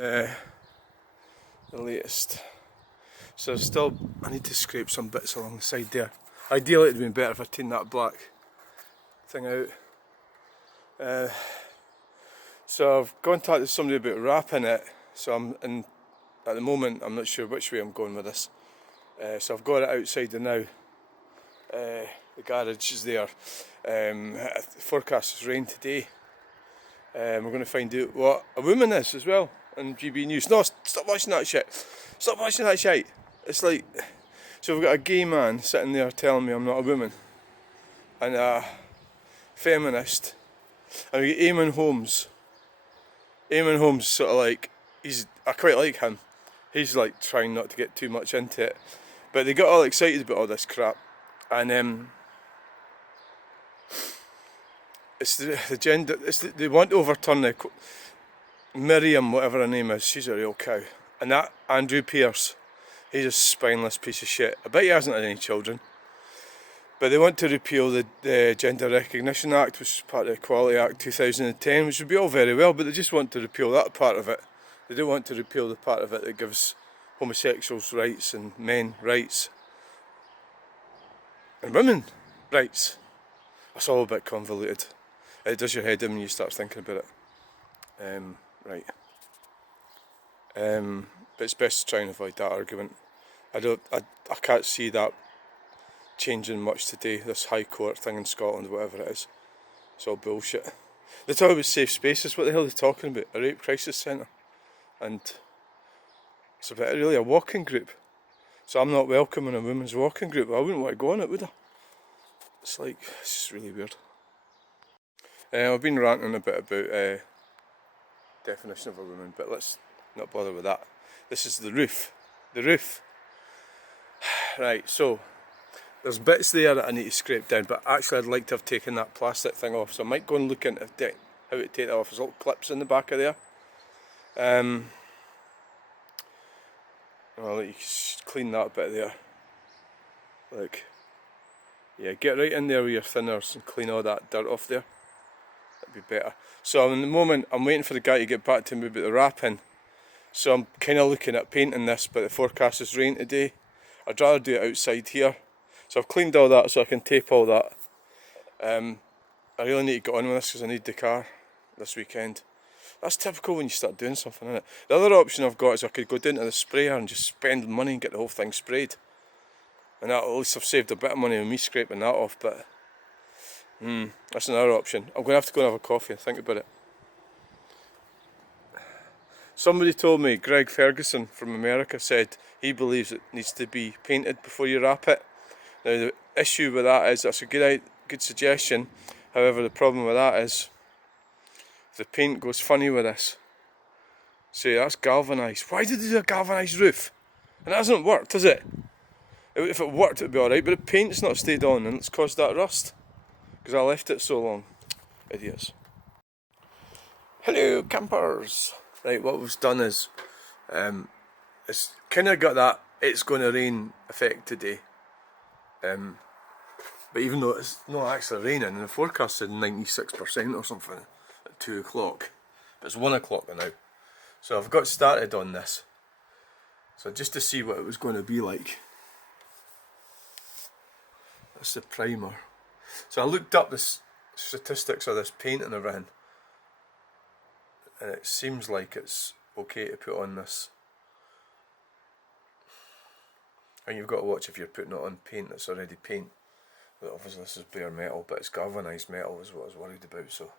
the latest. So still, I need to scrape some bits along the side there. Ideally it'd been better if I'd taken that black thing out. So I've contacted somebody about wrapping it, so at the moment I'm not sure which way I'm going with this. So I've got it outside the now. The garage is there. The forecast is rain today. We're going to find out what a woman is as well on GB News. No, stop watching that shit. Stop watching that shit. It's like, so we've got a gay man sitting there telling me I'm not a woman, and a feminist, and we get Eamon Holmes. Eamon Holmes sort of like, I quite like him. He's like trying not to get too much into it, but they got all excited about all this crap, and it's the gender. They want to overturn the Miriam, whatever her name is. She's a real cow, and that Andrew Pierce, he's a spineless piece of shit. I bet he hasn't had any children. But they want to repeal the Gender Recognition Act, which is part of the Equality Act 2010, which would be all very well, but they just want to repeal that part of it. They don't want to repeal the part of it that gives homosexuals rights and men rights and women rights. It's all a bit convoluted. It does your head in when you start thinking about it. Right. But it's best to try and avoid that argument. I can't see that changing much today, this High Court thing in Scotland, whatever it is. It's all bullshit. They talk about safe spaces. What the hell are they talking about? A rape crisis centre. And it's really a walking group. So I'm not welcome in a women's walking group. I wouldn't want to go on it, would I? It's just really weird. I've been ranting a bit about definition of a woman, but let's not bother with that. This is the roof. The roof. Right, so there's bits there that I need to scrape down, but actually I'd like to have taken that plastic thing off, so I might go and look into how to take that off. There's little clips in the back of there. Well, you can clean that bit there. Yeah, get right in there with your thinners and clean all that dirt off there. That'd be better. So in the moment, I'm waiting for the guy to get back to me about the wrapping. So I'm kind of looking at painting this, but the forecast is rain today. I'd rather do it outside here. So I've cleaned all that so I can tape all that. I really need to get on with this because I need the car this weekend. That's typical when you start doing something, isn't it? The other option I've got is I could go down to the sprayer and just spend money and get the whole thing sprayed. And at least I've saved a bit of money on me scraping that off, but that's another option. I'm going to have to go and have a coffee and think about it. Somebody told me, Greg Ferguson from America said he believes it needs to be painted before you wrap it. Now the issue with that is, that's a good suggestion. However, the problem with that is, if the paint goes funny with this, say that's galvanised. Why did they do a galvanised roof? And it hasn't worked, has it? If it worked, it'd be alright, but the paint's not stayed on and it's caused that rust because I left it so long. Idiots. Hello, campers. Right, what was done is, it's kind of got that it's going to rain effect today. But even though it's not actually raining, and the forecast said 96% or something at 2 o'clock, but it's 1 o'clock now. So I've got started on this. So just to see what it was going to be like. That's the primer. So I looked up the statistics of this paint and everything, and it seems like it's okay to put on this. And you've got to watch if you're putting it on paint that's already paint. But obviously this is bare metal, but it's galvanised metal is what I was worried about. So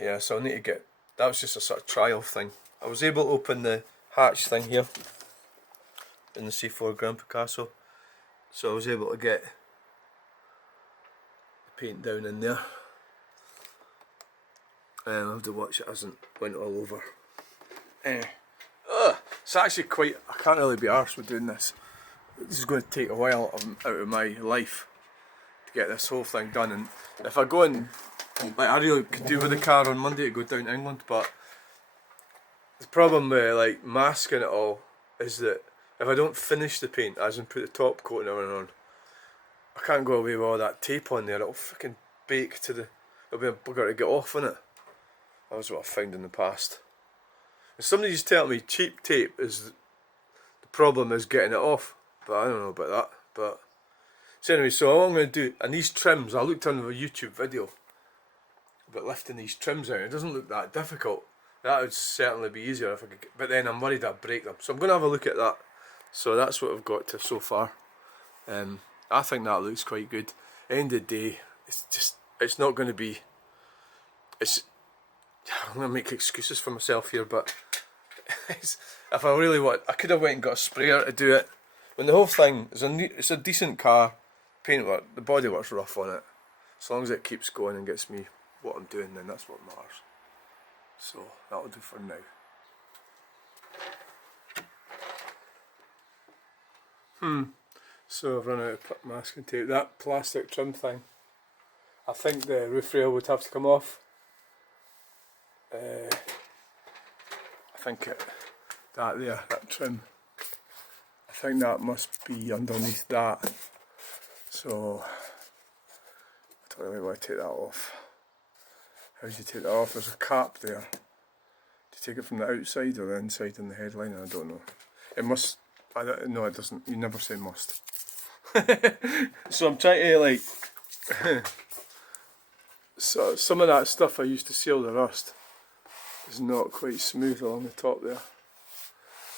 yeah, so I need to get, that was just a sort of trial thing. I was able to open the hatch thing here in the C4 Grand Picasso, so I was able to get the paint down in there. I'll have to watch it hasn't went all over. It's actually quite, I can't really be arsed with doing this. This is going to take a while out of my life to get this whole thing done, and if I go and, like, I really could do with the car on Monday to go down to England, but the problem with like masking it all is that if I don't finish the paint, as in put the top coat and everything on, I can't go away with all that tape on there. It'll fucking bake to the, it'll be a bugger to get off, innit? That was what I found in the past. Somebody's telling me cheap tape is the problem is getting it off, but I don't know about that. But so anyway, so all I'm going to do, and these trims, I looked on a YouTube video about lifting these trims out. It doesn't look that difficult. That would certainly be easier if I could, but then I'm worried I'd break them. So I'm going to have a look at that. So that's what I've got to so far. I think that looks quite good. End of the day, it's not going to be, I'm going to make excuses for myself here, but if I really want, I could have went and got a sprayer to do it. When the whole thing is it's a decent car, paintwork, the bodywork's rough on it. As long as it keeps going and gets me what I'm doing, then that's what matters. So that'll do for now. So I've run out of masking tape. That plastic trim thing, I think the roof rail would have to come off. I think that trim, I think that must be underneath that. So I don't really want to take that off. How do you take that off? There's a cap there. Do you take it from the outside or the inside in the headline? I don't know. It must. I don't, no, it doesn't. You never say must. So I'm trying to like. So some of that stuff I used to seal the rust is not quite smooth along the top there.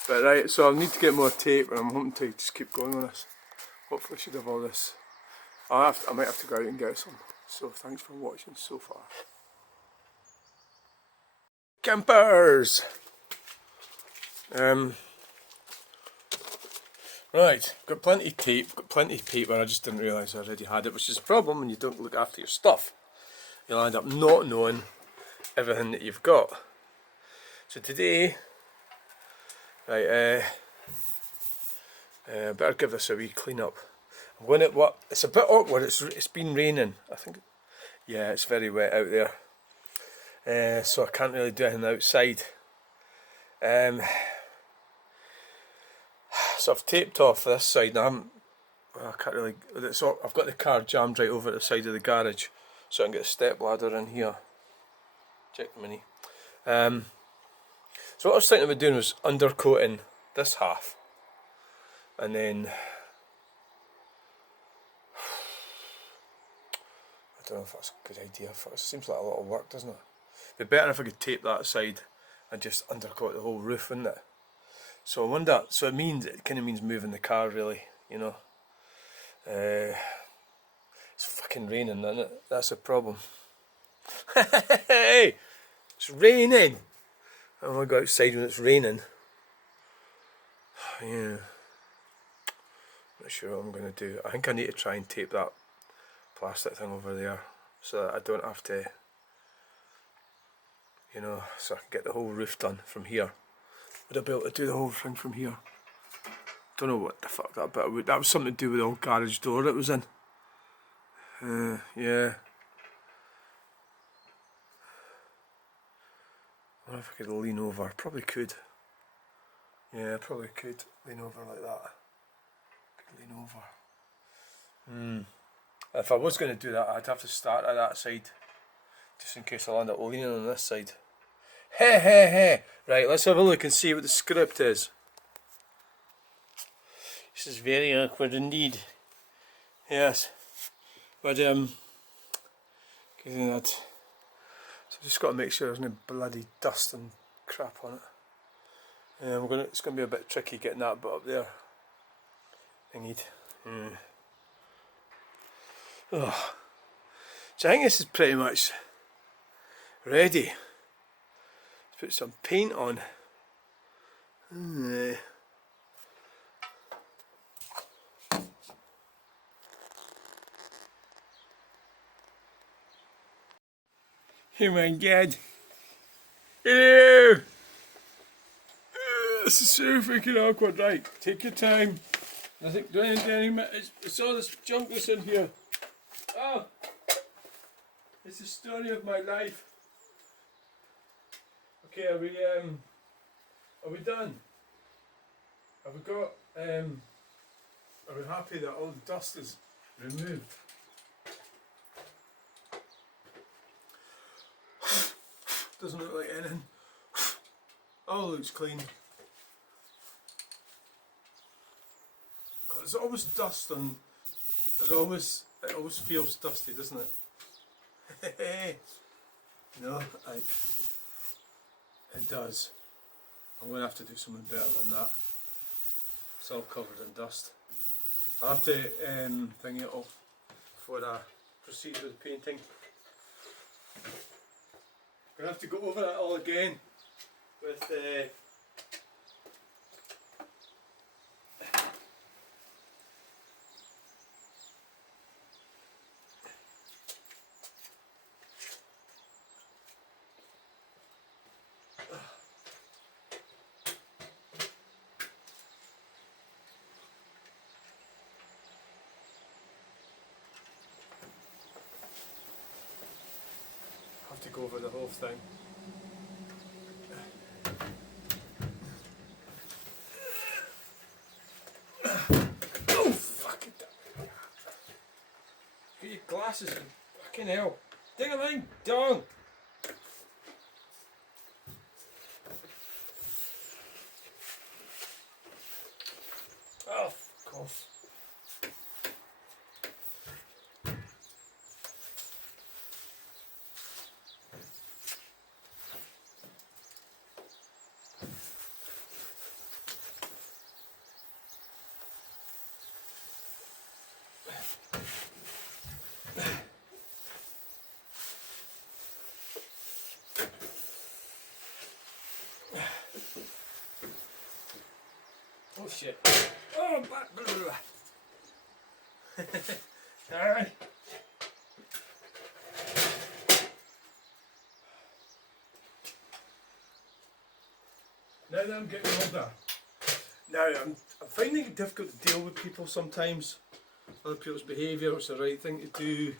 But right, so I'll need to get more tape, and I'm hoping to just keep going on this. Hopefully I should have all this. I might have to go out and get some. So thanks for watching so far. Campers! Right, got plenty of tape, got plenty of paper. I just didn't realise I already had it, which is a problem when you don't look after your stuff. You'll end up not knowing everything that you've got. So today, right, better give this a wee clean up. I'm going to it's a bit awkward. It's been raining. I think, yeah, it's very wet out there. So I can't really do anything outside. So I've taped off this side, and I can't really. I've got the car jammed right over at the side of the garage, so I can get a step ladder in here. Check the mini. So what I was thinking about doing was undercoating this half, and then I don't know if that's a good idea. It seems like a lot of work, doesn't it? It'd be better if I could tape that side and just undercoat the whole roof, wouldn't it? So I wonder. So it kind of means moving the car, really. You know. It's fucking raining, isn't it? That's a problem. Hey, it's raining. I don't want to go outside when it's raining. Yeah. Not sure what I'm going to do. I think I need to try and tape that plastic thing over there so that I don't have to, you know, so I can get the whole roof done from here. Would I be able to do the whole thing from here? Don't know what the fuck that bit would. That was something to do with the old garage door it was in. Yeah. I wonder if I could lean over. Probably could. Yeah, probably could lean over like that. Could lean over. If I was going to do that, I'd have to start at that side, just in case I end up leaning on this side. Hey. Right, let's have a look and see what the script is. This is very awkward indeed. Yes, but getting that. So I've just got to make sure there's no bloody dust and crap on it. It's going to be a bit tricky getting that bit up there. Thingied. Oh. So I think this is pretty much ready. Let's put some paint on. Oh my god. Hello! This is so freaking awkward. Right, take your time. I think it's all this junk that's in here. Oh! It's the story of my life. Okay, are we done? Have we got are we happy that all the dust is removed? Doesn't look like anything. All looks clean. There's always dust and it always feels dusty, doesn't it? No, it does. I'm going to have to do something better than that. It's all covered in dust. I'll have to thing it off before I proceed with painting. I'm going to have to go over it all again with have to go over the whole thing. Oh fuck it! Get your glasses and fucking hell! Ding-a-ling dong! Oh, fuck off. Oh shit. Oh, alright. Now that I'm getting older, I'm finding it difficult to deal with people sometimes. Other people's behaviour, what's the right thing to do.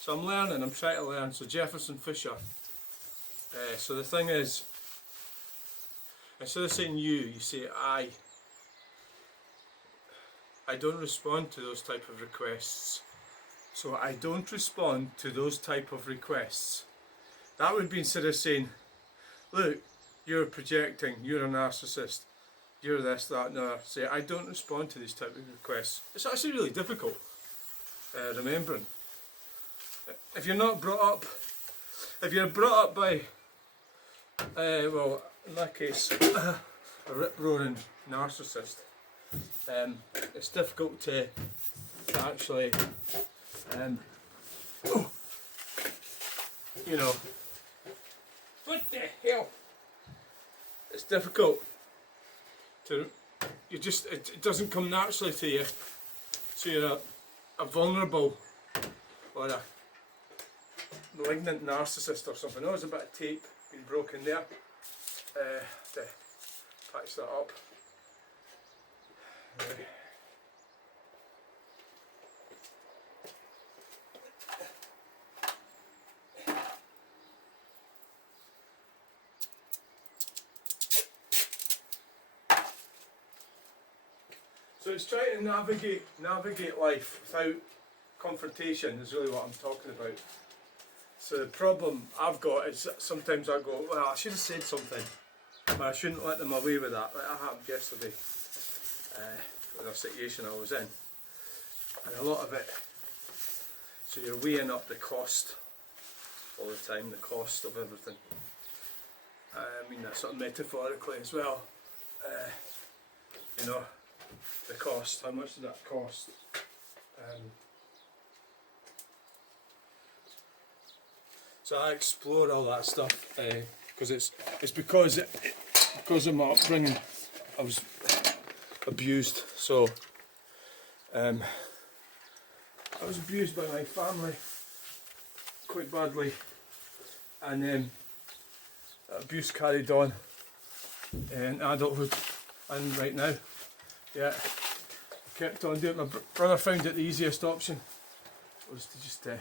So I'm learning, I'm trying to learn. So Jefferson Fisher. So the thing is, instead of saying you say I. I don't respond to those type of requests. So I don't respond to those type of requests. That would be instead of saying, look, you're projecting, you're a narcissist, you're this, that, and other. Say, I don't respond to these type of requests. It's actually really difficult remembering. If you're not brought up, if you're brought up by, well, in that case, a rip-roaring narcissist, it's difficult to actually, you know, what the hell? It's difficult to, it doesn't come naturally to you. So you're a vulnerable or a malignant narcissist or something. Oh, there's a bit of tape been broken there to patch that up. So it's trying to navigate life without confrontation is really what I'm talking about. So the problem I've got is that sometimes I go, well, I should have said something, but I shouldn't let them away with that. Like that happened yesterday with a situation I was in, and a lot of it. So you're weighing up the cost all the time, the cost of everything. I mean that sort of metaphorically as well. You know, the cost. How much did that cost? So I explore all that stuff because it's because of my upbringing. I was abused, so I was abused by my family quite badly, and abuse carried on in adulthood and right now. Yeah, I kept on doing it. My brother found it the easiest option was to just to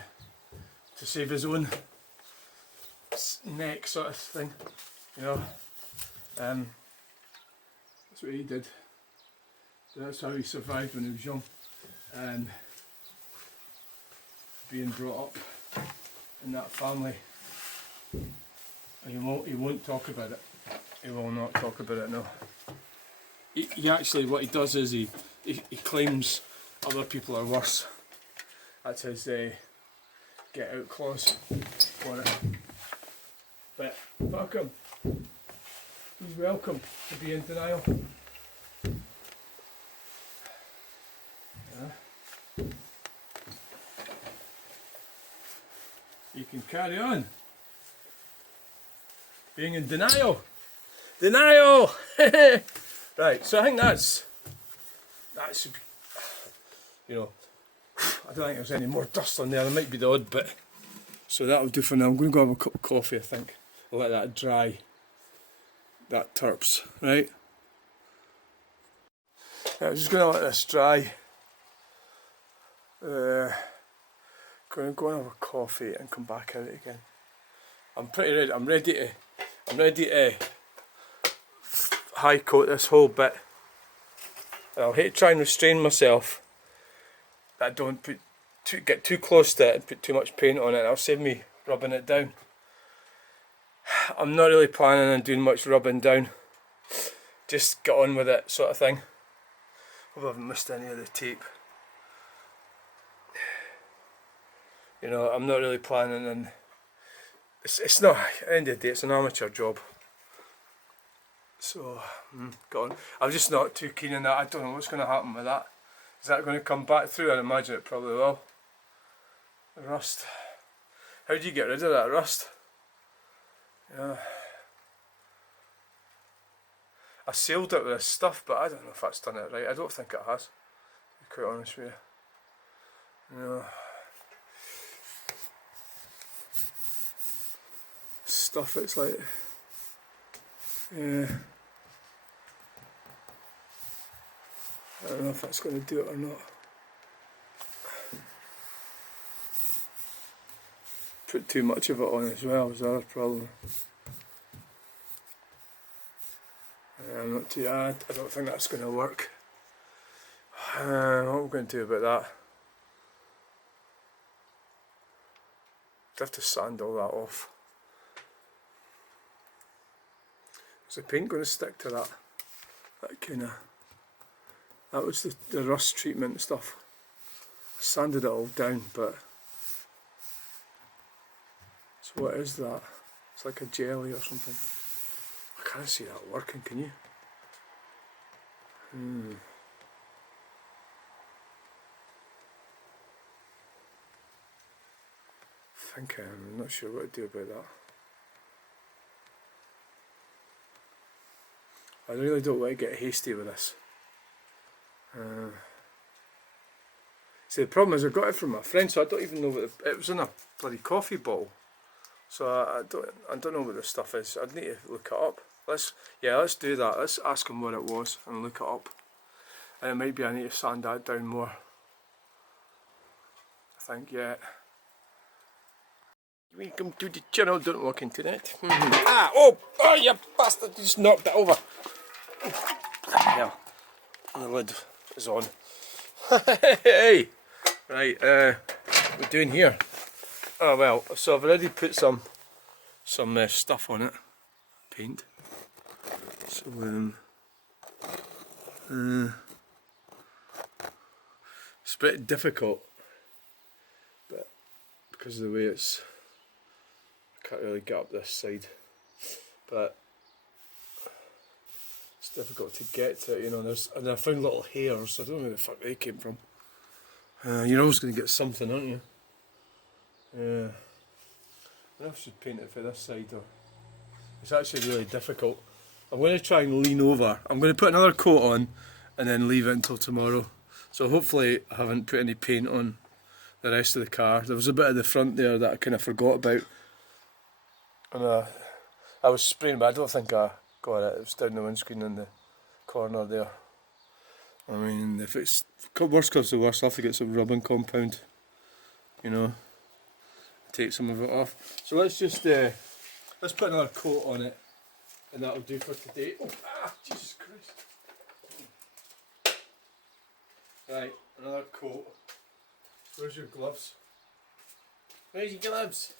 save his own neck, sort of thing, you know. That's what he did. So that's how he survived when he was young, and being brought up in that family. He won't talk about it. He will not talk about it, no. He actually, what he does is he claims other people are worse. That's his get out clause for it. But fuck him. He's welcome to be in denial. Yeah. You can carry on being in denial. Denial! Right, so I think that should be, you know, I don't think there's any more dust on there. There might be the odd bit. So that'll do for now. I'm going to go have a cup of coffee, I think. I'll let that dry. That terps, right? I'm just going to let this dry. Going to go and have a coffee and come back out again. I'm pretty ready. I'm ready to high coat this whole bit. And I'll hate to try and restrain myself that I don't get too close to it and put too much paint on it. That'll save me rubbing it down. I'm not really planning on doing much rubbing down. Just get on with it, sort of thing. Hope I haven't missed any of the tape. You know, I'm not really planning on. It's not, at the end of the day, it's an amateur job. So, got on. I'm just not too keen on that. I don't know what's going to happen with that. Is that going to come back through? I imagine it probably will. The rust. How do you get rid of that rust? Yeah. I sealed it with this stuff, but I don't know if that's done it right. I don't think it has, to be quite honest with you. No. Stuff, it's like, yeah. I don't know if that's going to do it or not. Put too much of it on as well is the other problem. I'm not too. I don't think that's going to work. What are we going to do about that? I'd have to sand all that off. Is the paint going to stick to that? That was the rust treatment stuff. Sanded it all down, but. So what is that? It's like a jelly or something. I can't see that working, can you? I'm not sure what to do about that. I really don't want to get hasty with this. See, the problem is I got it from my friend, so I don't even know what it was in a bloody coffee bottle. So I don't know what this stuff is. I'd need to look it up. Let's do that. Let's ask him what it was and look it up. And maybe I need to sand that down more. I think, yeah. Welcome to the channel, don't walk into that. Oh, you bastard, you just knocked it over. Yeah, and the lid is on. Hey! Right, what we're doing here. Oh well, so I've already put some stuff on it. Paint. So, it's a bit difficult, but because of the way it's, I can't really get up this side, but it's difficult to get to it, you know. And I found little hairs. I don't know where the fuck they came from. You're always going to get something, aren't you? Yeah. I don't know if I should paint it for this side, or it's actually really difficult. I'm going to try and lean over. I'm going to put another coat on and then leave it until tomorrow. So hopefully I haven't put any paint on the rest of the car. There was a bit of the front there that I kind of forgot about. And I was spraying, but I don't think I got it. It was down the windscreen in the corner there. I mean, if it's worst comes to worst, I'll have to get some rubbing compound, you know, take some of it off. So let's just let's put another coat on it, and that'll do for today. Oh, Jesus Christ! Right, another coat. Where's your gloves? Where's your gloves?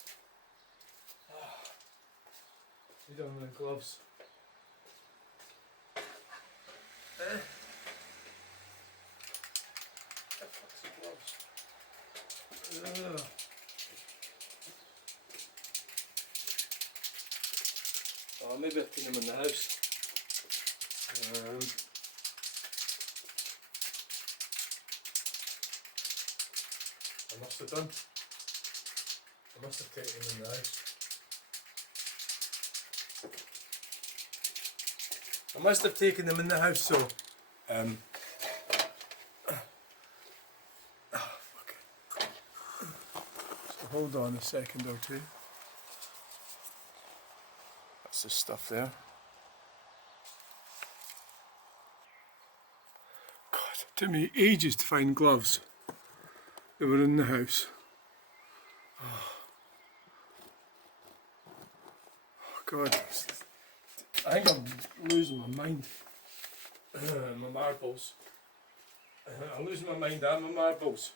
You don't have any gloves. The fuck's the gloves? Ugh. Oh, maybe I've put them in the house. I must have done. I must have taken them in the house. I must have taken them in the house, so fuck it. So hold on a second or two. That's the stuff there. God, it took me ages to find gloves that were in the house. Oh God. I think I'm losing my mind. My marbles. I'm losing my mind and my marbles.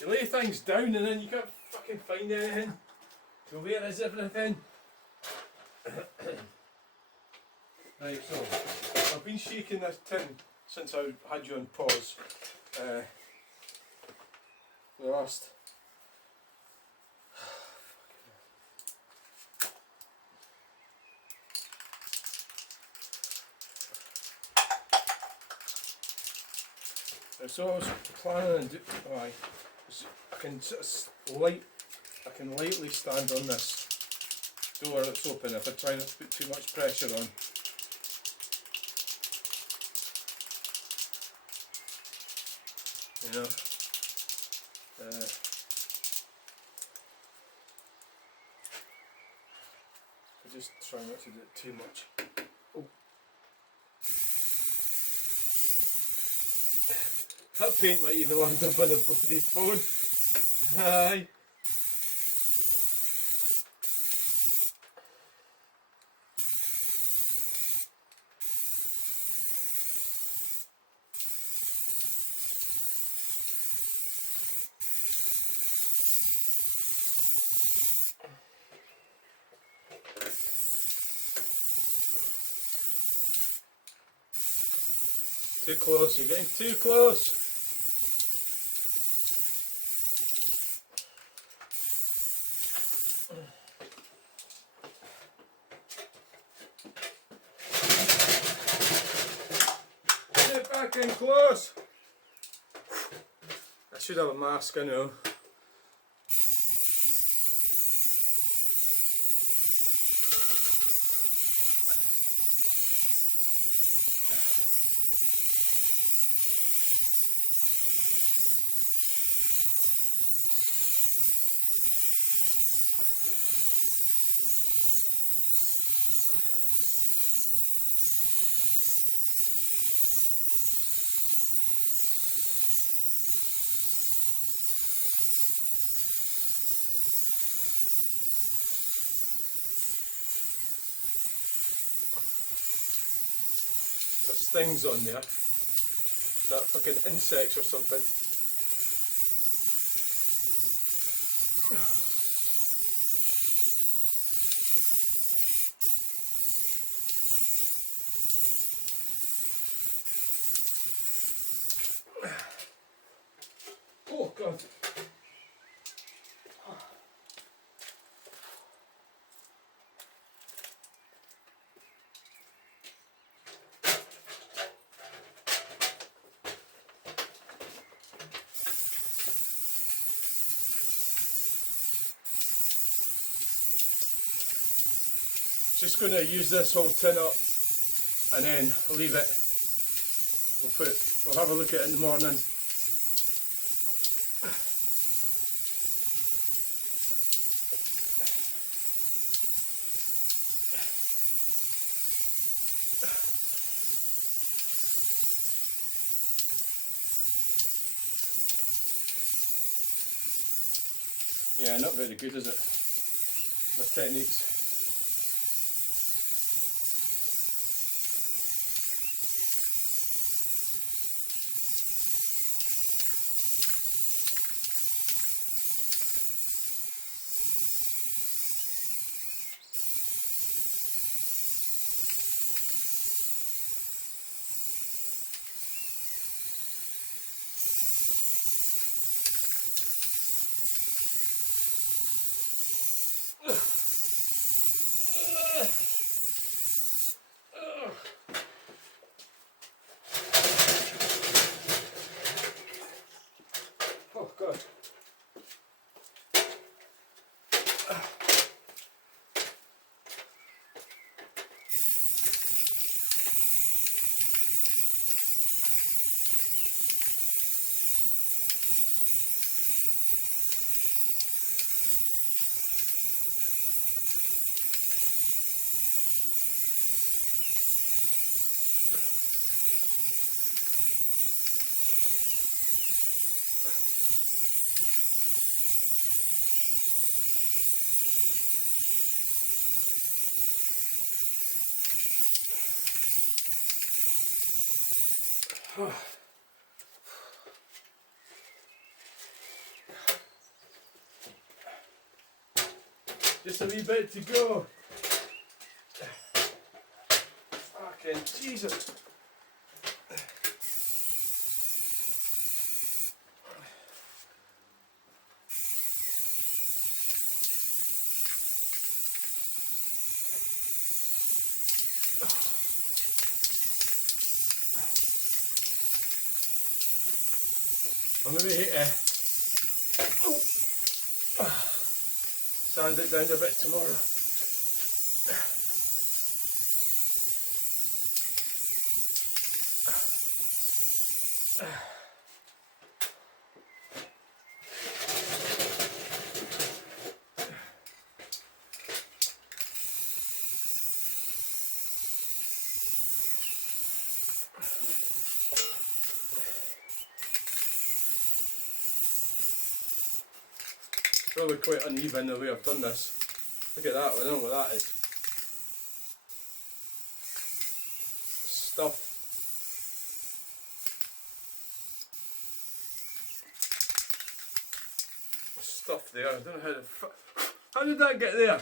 You lay things down and then you can't fucking find anything. So where is everything? Right, so I've been shaking this tin since I had you on pause. The last. So I was planning on I can lightly stand on this door that's open if I try not to put too much pressure on. You know, I just try not to do it too much. Oh. That paint might even land up on the bloody phone. Aye. Too close, you're getting too close. Get back in close. I should have a mask, I know. There's things on there. Is that fucking insects or something? Oh God. Just going to use this whole tin up and then leave it. We'll have a look at it in the morning. Yeah, not very good, is it? My techniques. Just a wee bit to go. Fucking Jesus. I'm going to sand it down a bit tomorrow. Probably quite uneven the way I've done this. Look at that, I don't know what that is. Stuff. Stuff there, I don't know how to. How did that get there?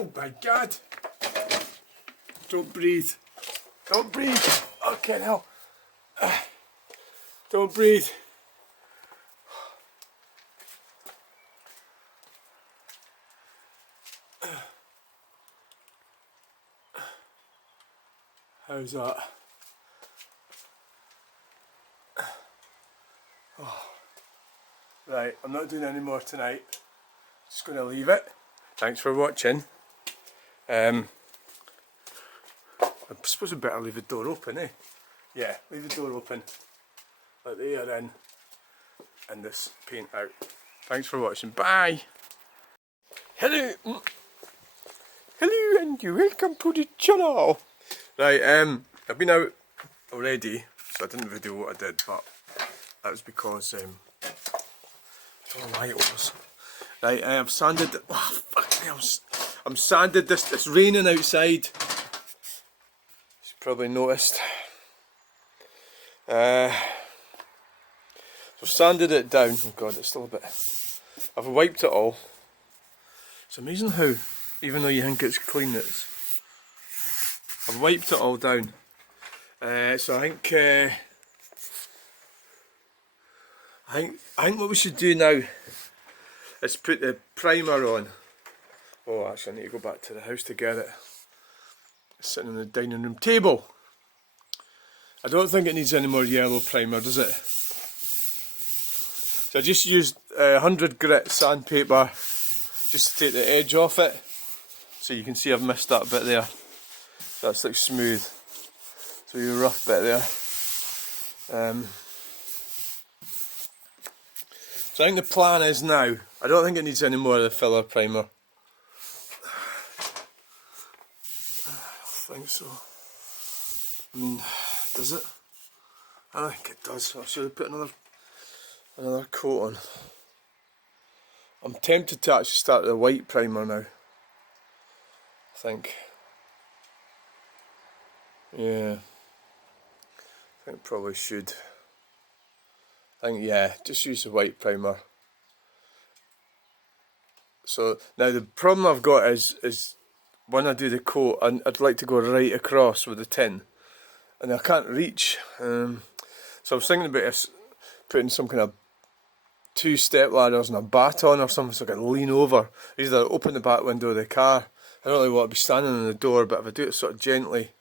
Oh my God! Don't breathe. Don't breathe. Okay now. Don't breathe. How's that? Oh. Right, I'm not doing any more tonight. Just going to leave it. Thanks for watching. I suppose I'd better leave the door open, eh? Yeah, leave the door open. Let the air in and this paint out. Thanks for watching. Bye! Hello! Hello and welcome to the channel! Right, I've been out already, so I didn't video what I did, but that was because I don't know why it was. Right, I've sanded. Oh, fuck me! I'm sanded this. It's raining outside. You've probably noticed. So sanded it down. Oh God, it's still a bit. I've wiped it all. It's amazing how, even though you think it's clean, I've wiped it all down. So I think what we should do now is put the primer on. Oh, actually I need to go back to the house to get it. It's sitting on the dining room table. I don't think it needs any more yellow primer, does it? So I just used 100 grit sandpaper just to take the edge off it. So you can see I've missed that bit there. So that's like smooth. So your rough bit there. So I think the plan is now, I don't think it needs any more of the filler primer. I think so. I mean, does it? I think it does. I should have put another coat on. I'm tempted to actually start the white primer now. I think. Yeah. I think probably should. I think, yeah, just use the white primer. So now the problem I've got is when I do the coat, I'd like to go right across with the tin, and I can't reach. So I was thinking about putting some kind of 2 step ladders and a baton or something so I can lean over. Either open the back window of the car. I don't really want to be standing in the door, but if I do it sort of gently,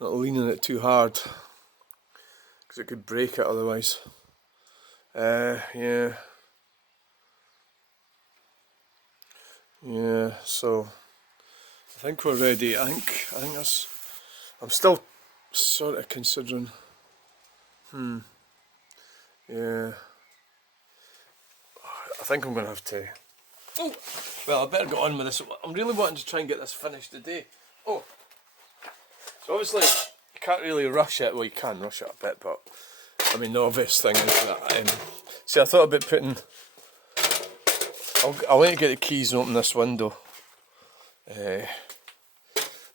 not leaning it too hard, because it could break it otherwise. Yeah. Yeah, so I think we're ready. I think that's. I'm still sort of considering Yeah. I think I'm going to have to... Oh! Well, I better get on with this. I'm really wanting to try and get this finished today. Oh! So obviously, you can't really rush it. Well, you can rush it a bit, but... I mean, the obvious thing is that... see, I thought about putting... I'll need to get the keys and open this window.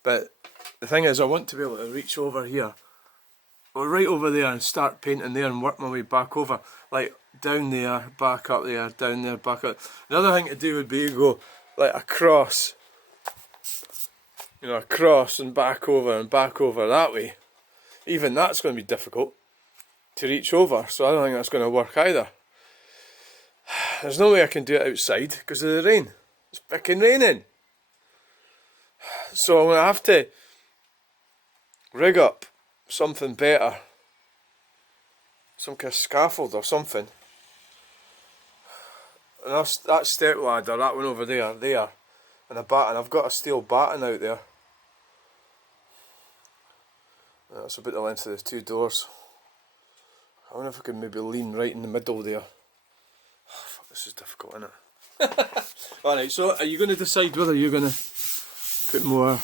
But the thing is, I want to be able to reach over here, or right over there, and start painting there and work my way back over. Like, down there, back up there, down there, back up. Another thing to do would be to go, like, across. You know, across and back over that way. Even that's going to be difficult to reach over, so I don't think that's going to work either. There's no way I can do it outside because of the rain. It's fucking raining. So I'm going to have to rig up something better. Some kind of scaffold or something. And that step ladder, that one over there, and a batten. I've got a steel batten out there. That's about the length of the two doors. I wonder if I can maybe lean right in the middle there. Oh, fuck, this is difficult, isn't it? Alright, so are you going to decide whether you're going to put more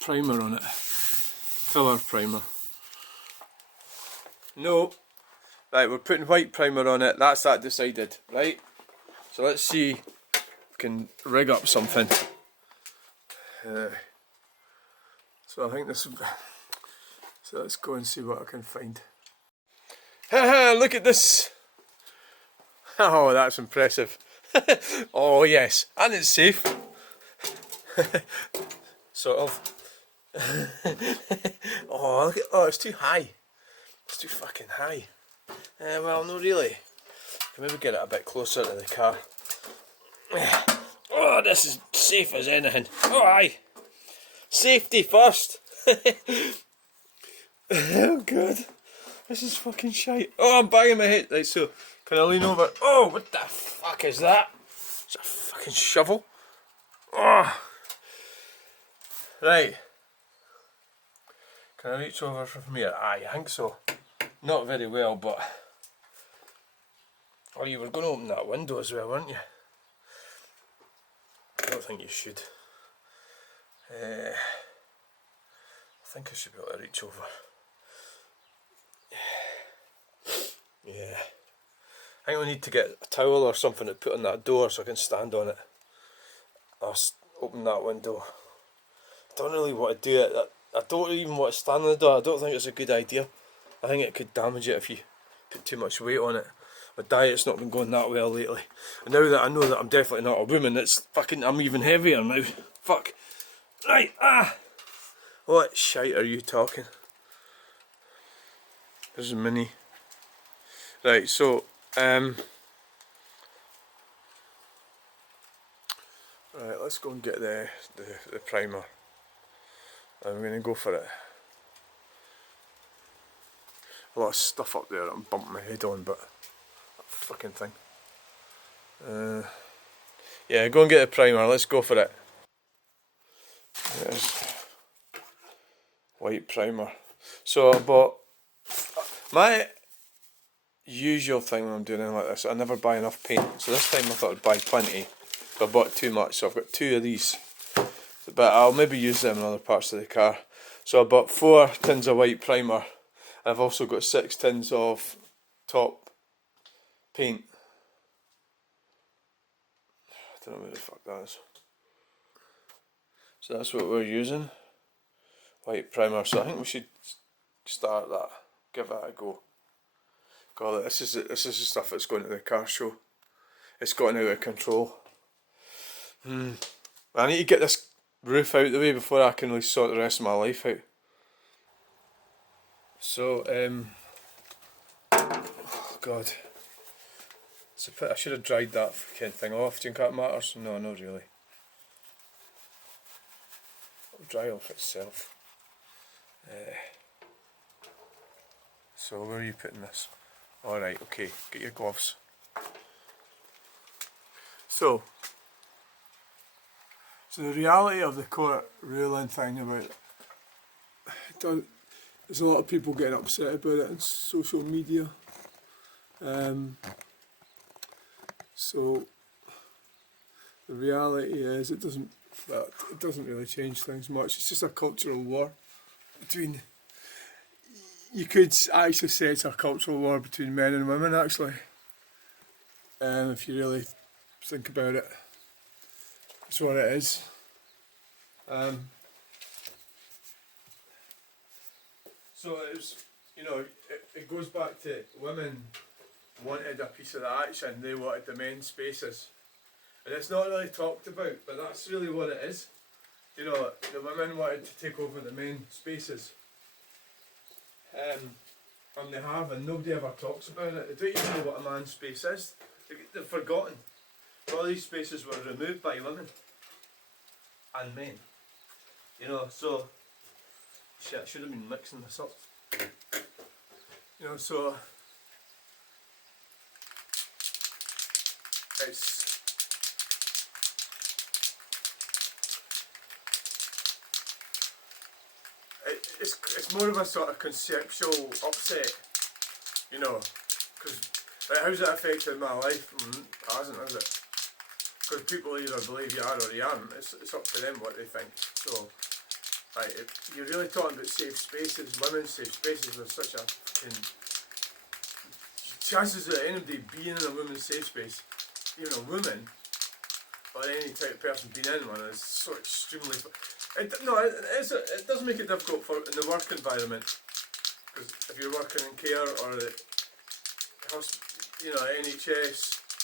primer on it? Filler primer. No. Right, we're putting white primer on it. That's that decided, right? So let's see if we can rig up something. So I think this. So let's go and see what I can find. Haha! Look at this. Oh, that's impressive. Oh yes, and it's safe. Sort of. Oh, look at, oh, it's too high. It's too fucking high. Well, no, really. Can maybe get it a bit closer to the car. Oh, this is safe as anything. Oh, aye. Safety first. Oh, God. This is fucking shite. Oh, I'm banging my head. Right, so, can I lean over? Oh, what the fuck is that? It's a fucking shovel. Oh. Right. Can I reach over from here? Aye, I think so. Not very well, but... Oh, you were going to open that window as well, weren't you? I don't think you should. I think I should be able to reach over. Yeah. I think we need to get a towel or something to put on that door so I can stand on it. I'll open that window. I don't really want to do it. I don't even want to stand on the door. I don't think it's a good idea. I think it could damage it if you put too much weight on it. My diet's not been going that well lately. And now that I know that I'm definitely not a woman, it's fucking, I'm even heavier now. Fuck. Right, What shite are you talking? There's a mini. Right, so, right, let's go and get the primer. I'm going to go for it. A lot of stuff up there that I'm bumping my head on, but that fucking thing. Yeah, go and get the primer, let's go for it. There's white primer. So I bought, my usual thing when I'm doing anything like this, I never buy enough paint. So this time I thought I'd buy plenty, but I bought too much, so I've got 2 of these. But I'll maybe use them in other parts of the car. So I bought 4 tins of white primer. I've also got 6 tins of top paint. I don't know where the fuck that is. So that's what we're using. White primer. So I think we should start that. Give that a go. God, this is the stuff that's going to the car show. It's gotten out of control. I need to get this roof out of the way before I can really sort the rest of my life out. So, oh God. I should have dried that fucking thing off. Do you think that matters? No, not really. It'll dry off itself. So, where are you putting this? Alright, okay, get your gloves. So the reality of the court ruling thing about there's a lot of people getting upset about it on social media. So the reality is it doesn't really change things much. It's just a cultural war between, you could actually say it's a cultural war between men and women actually, if you really think about it. That's what it is. So it's, it goes back to women wanted a piece of the action, they wanted the men's spaces. And it's not really talked about, but that's really what it is. The women wanted to take over the men's spaces. And they have, and nobody ever talks about it. They don't even know what a man's space is. They've forgotten. All these spaces were removed by women and men. So shit, I should have been mixing this up. So it's more of a sort of conceptual upset, because how's it affected my life? It hasn't, has it? Because people either believe you are or you aren't. It's up to them what they think. So, if you're really talking about safe spaces, women's safe spaces are such a fucking, chances of anybody being in a women's safe space, even a woman or any type of person being in one, is so extremely. It does make it difficult in the work environment, because if you're working in care or the NHS,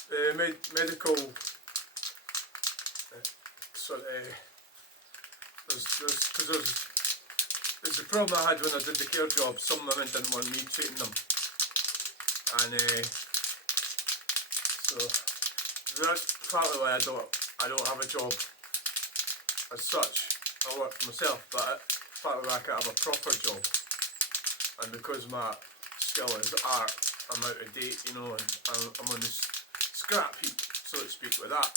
the medical sort of, there's the problem I had when I did the care job. Some women didn't want me treating them, and so that's partly why I don't have a job as such. I work for myself, but partly why I can't have a proper job, and because my skill is art, I'm out of date, and I'm on this scrap heap, so to speak, with that.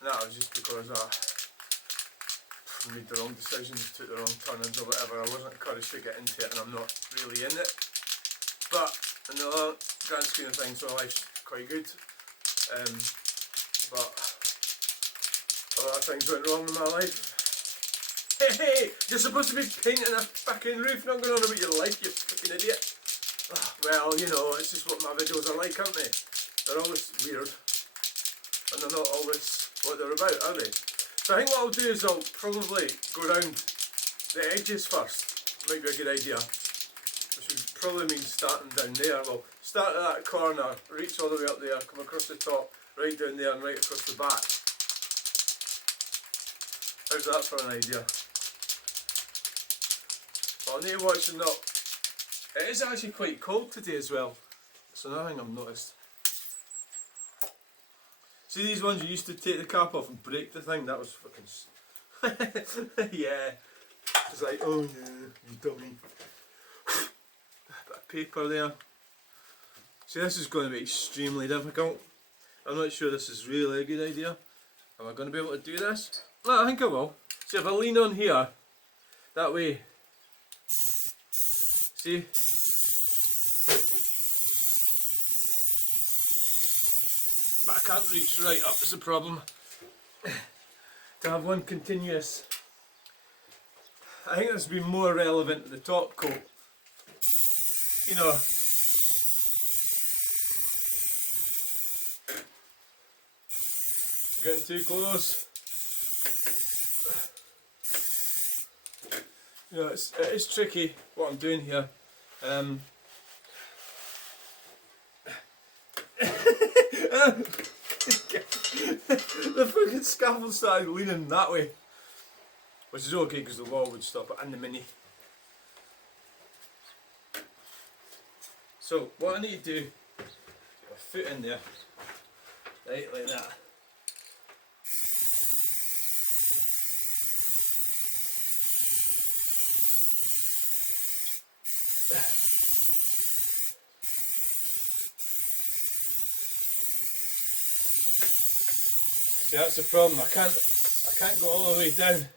And that was just because I made the wrong decisions, took the wrong turnings or whatever. I wasn't encouraged to get into it, and I'm not really in it. But in the grand scheme of things, my life's quite good. But a lot of things went wrong in my life. Hey, you're supposed to be painting a fucking roof, not going on about your life, you fucking idiot. Well, it's just what my videos are like, aren't they? They're always weird, and they're not always what they're about, are they? So I think what I'll do is I'll probably go round the edges first. Might be a good idea. Which would probably mean starting down there. Well, start at that corner, reach all the way up there, come across the top, right down there and right across the back. How's that for an idea? Well, I need to watch the up. It is actually quite cold today as well. That's another thing I've noticed. See these ones you used to take the cap off and break the thing? That was fucking... yeah. It's like, oh yeah, you dummy. Bit of paper there. See, this is going to be extremely difficult. I'm not sure this is really a good idea. Am I going to be able to do this? No, I think I will. See, if I lean on here, that way, see? But I can't reach right up is the problem. To have one continuous, I think this would be more relevant to the top coat. Getting too close. It is tricky what I'm doing here. The fucking scaffold started leaning that way, which is okay because the wall would stop it and the mini. So what I need to do, get my foot in there, right, like that. See, that's the problem. I can't go all the way down.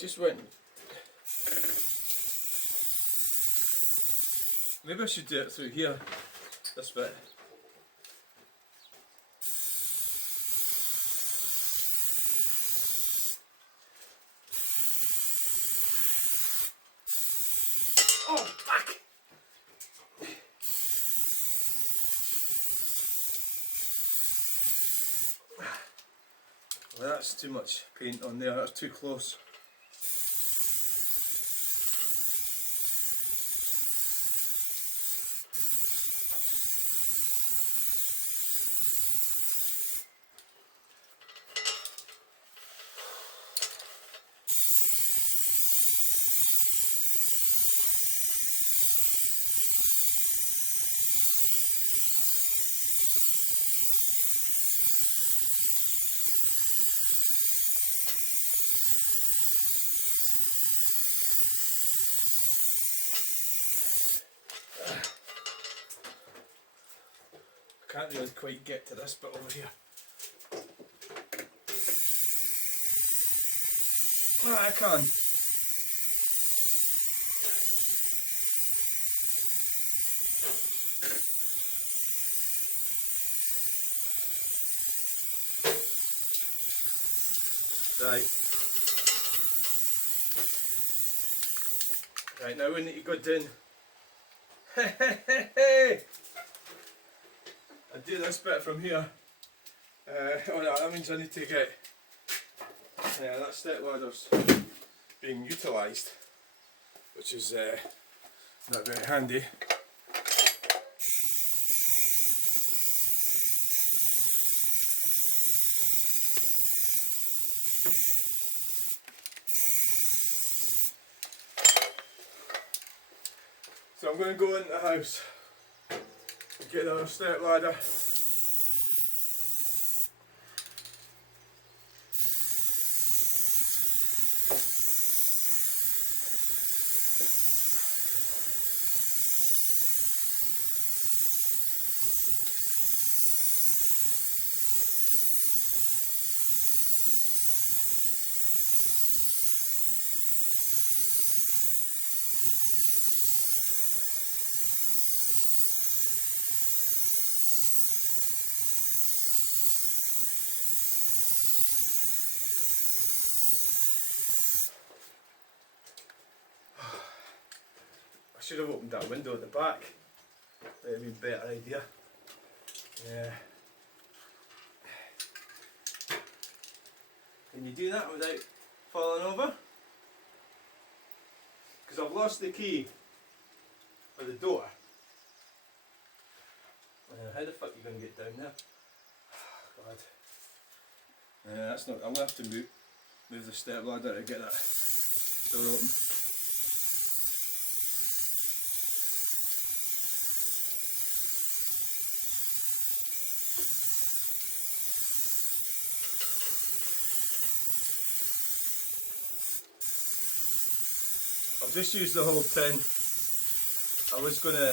just went. Maybe I should do it through here, this bit. Oh, fuck! Well, that's too much paint on there, that's too close. Can't really quite get to this bit over here. Ah, I can. Right. Right, now we need to go down. I do this bit from here. Oh no, that means I need to get that step ladder's being utilised, which is not very handy. So I'm going to go into the house and get another step ladder. I should have opened that window at the back. Might have been a better idea. Yeah. Can you do that without falling over? Because I've lost the key for the door. How the fuck are you going to get down there? God. Yeah, that's not. I'm going to have to move the step ladder to get that door open. I'll just use the whole tin. I was gonna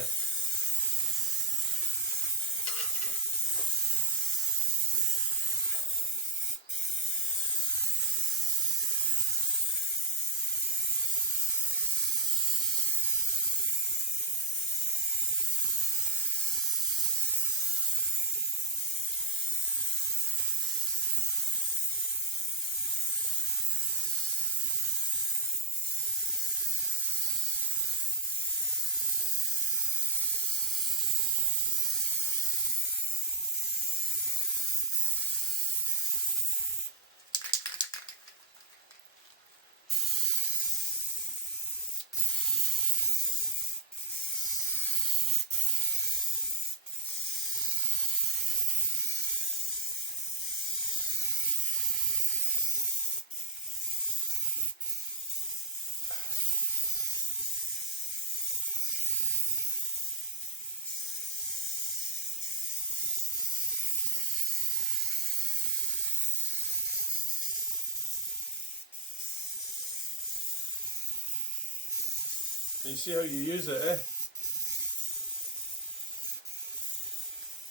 Can you see how you use it, eh?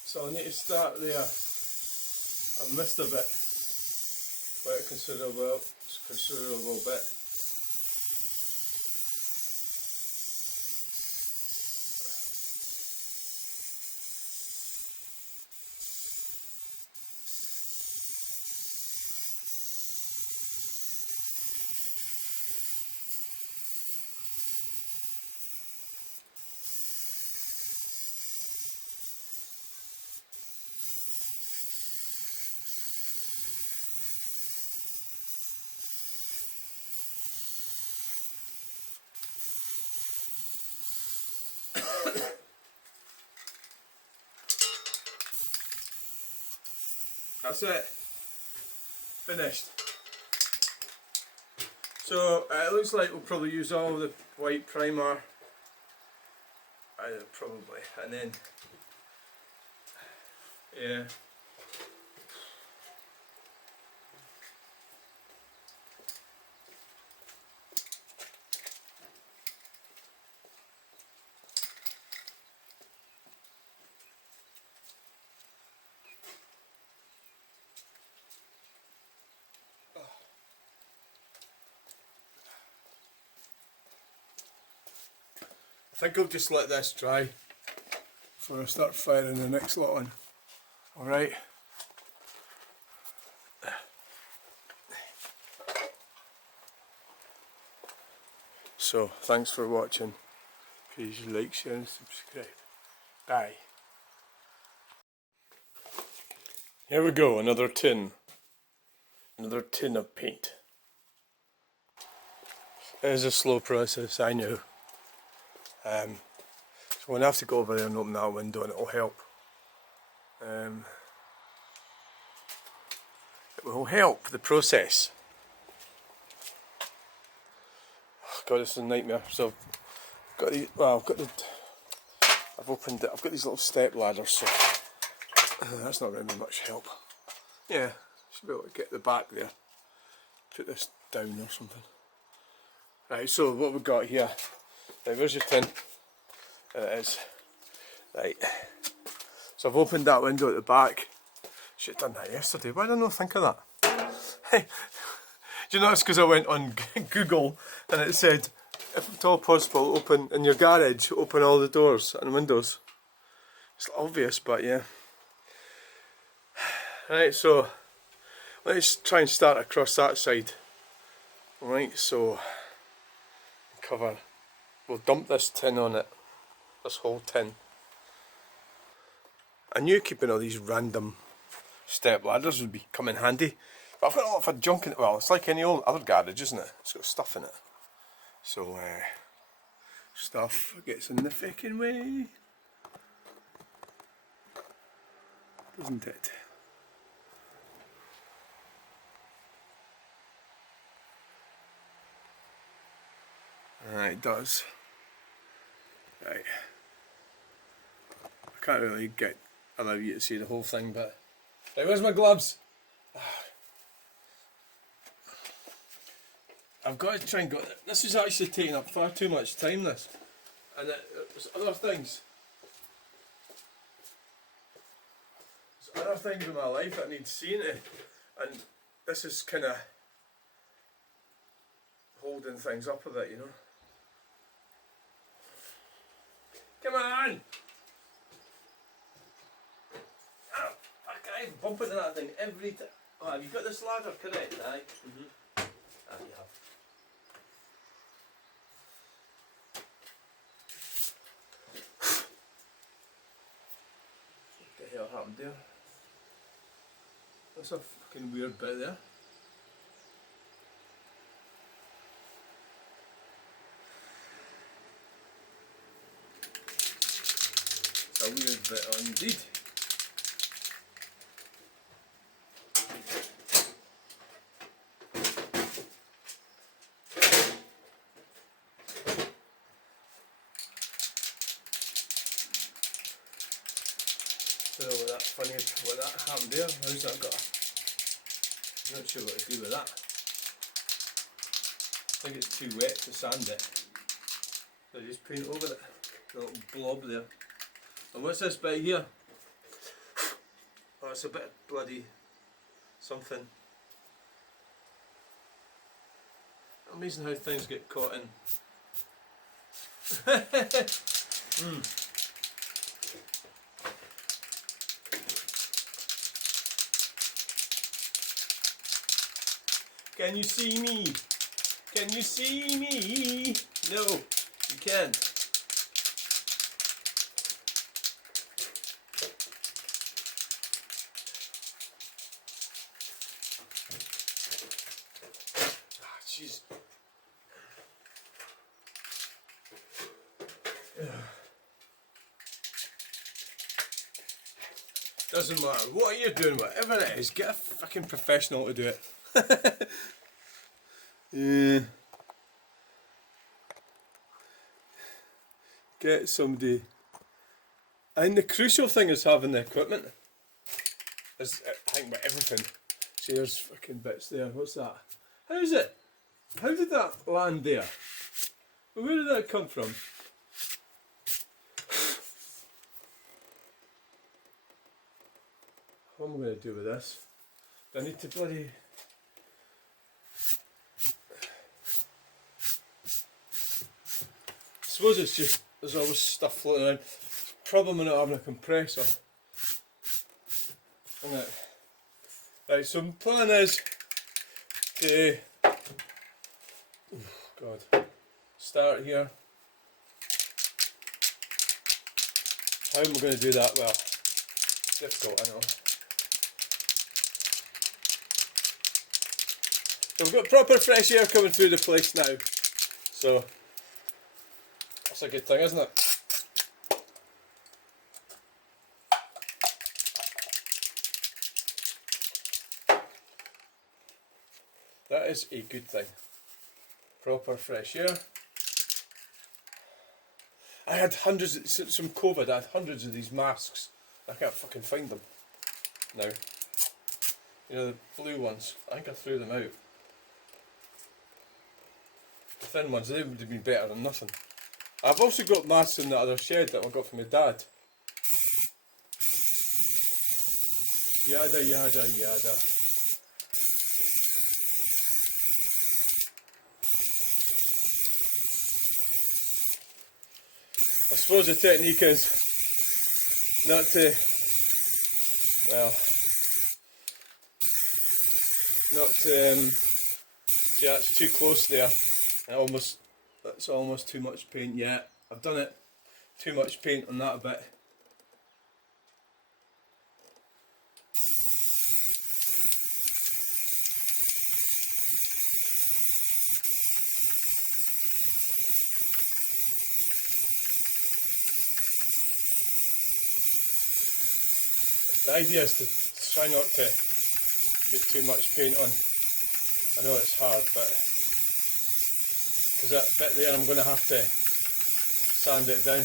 So I need to start there. I've missed a bit. Quite a considerable bit. That's it. Finished. So it looks like we'll probably use all the white primer. Probably, and then yeah. I think I'll just let this dry before I start firing the next lot on. Alright. So, thanks for watching. Please like, share and subscribe. Bye. Here we go, another tin. Another tin of paint. It is a slow process, I know. So I'm going to have to go over there and open that window and it'll help. It will help the process. Oh God, this is a nightmare. So I've got the, well, I've opened it. I've got these little step ladders, so that's not really much help. Yeah, should be able to get the back there. Put this down or something. Right, so what we've got here. Right, where's your tin? There it is. Right. So I've opened that window at the back. Should have done that yesterday. Why did I not think of that? Hey, do you know it's because I went on Google and it said, if at all possible, open in your garage, open all the doors and windows. It's obvious, but yeah. Right, so let's try and start across that side. Right, so cover. We'll dump this tin on it. This whole tin. I knew keeping all these random step ladders would come in handy. But I've got a lot of junk in it. Well, it's like any old other garage, isn't it? It's got stuff in it. So, stuff gets in the fucking way. Doesn't it? It does. Right. I can't really allow you to see the whole thing, but... Right, where's my gloves? I've got to try and go... This is actually taking up far too much time, this. And there's other things. There's other things in my life that need seeing to. And this is kind of holding things up a bit, you know. Come on! Oh, fuck, I bump into that thing every time. Oh, have you got this ladder correct? Aye. Ah, you have. What the hell happened there? That's a fucking weird bit there. A weird bit indeed. I don't know what that funny, what that happened there. How's that got? I'm not sure what to do with that. I think it's too wet to sand it. So I just paint over it. A little blob there. And what's this bit here? Oh, it's a bit of bloody something. Amazing how things get caught in. Can you see me? Can you see me? No, you can't. Jeez. Doesn't matter what you're doing, whatever it is, get a fucking professional to do it. Yeah. Get somebody. And the crucial thing is having the equipment. Is, I think about everything. See, there's fucking bits there. What's that? How's it? How did that land there? Where did that come from? What am I going to do with this? Do I need to bloody... I suppose it's just, there's always stuff floating around. Problem with not having a compressor. Isn't it? Right, so my plan is to... Oh God. Start here. How am I going to do that? Well, difficult, I know. So we've got proper fresh air coming through the place now. So, that's a good thing, isn't it? That is a good thing. Proper fresh air. I had hundreds, since from COVID, I had hundreds of these masks. I can't fucking find them now. You know, the blue ones. I think I threw them out. The thin ones, they would have been better than nothing. I've also got masks in the other shed that I got from my dad. Yada yada yada. I suppose the technique is not to, well, not to, see that's too close there. That's almost too much paint. Yeah, I've done it. Too much paint on that a bit. The idea is to try not to put too much paint on. I know it's hard, but because that bit there I'm going to have to sand it down.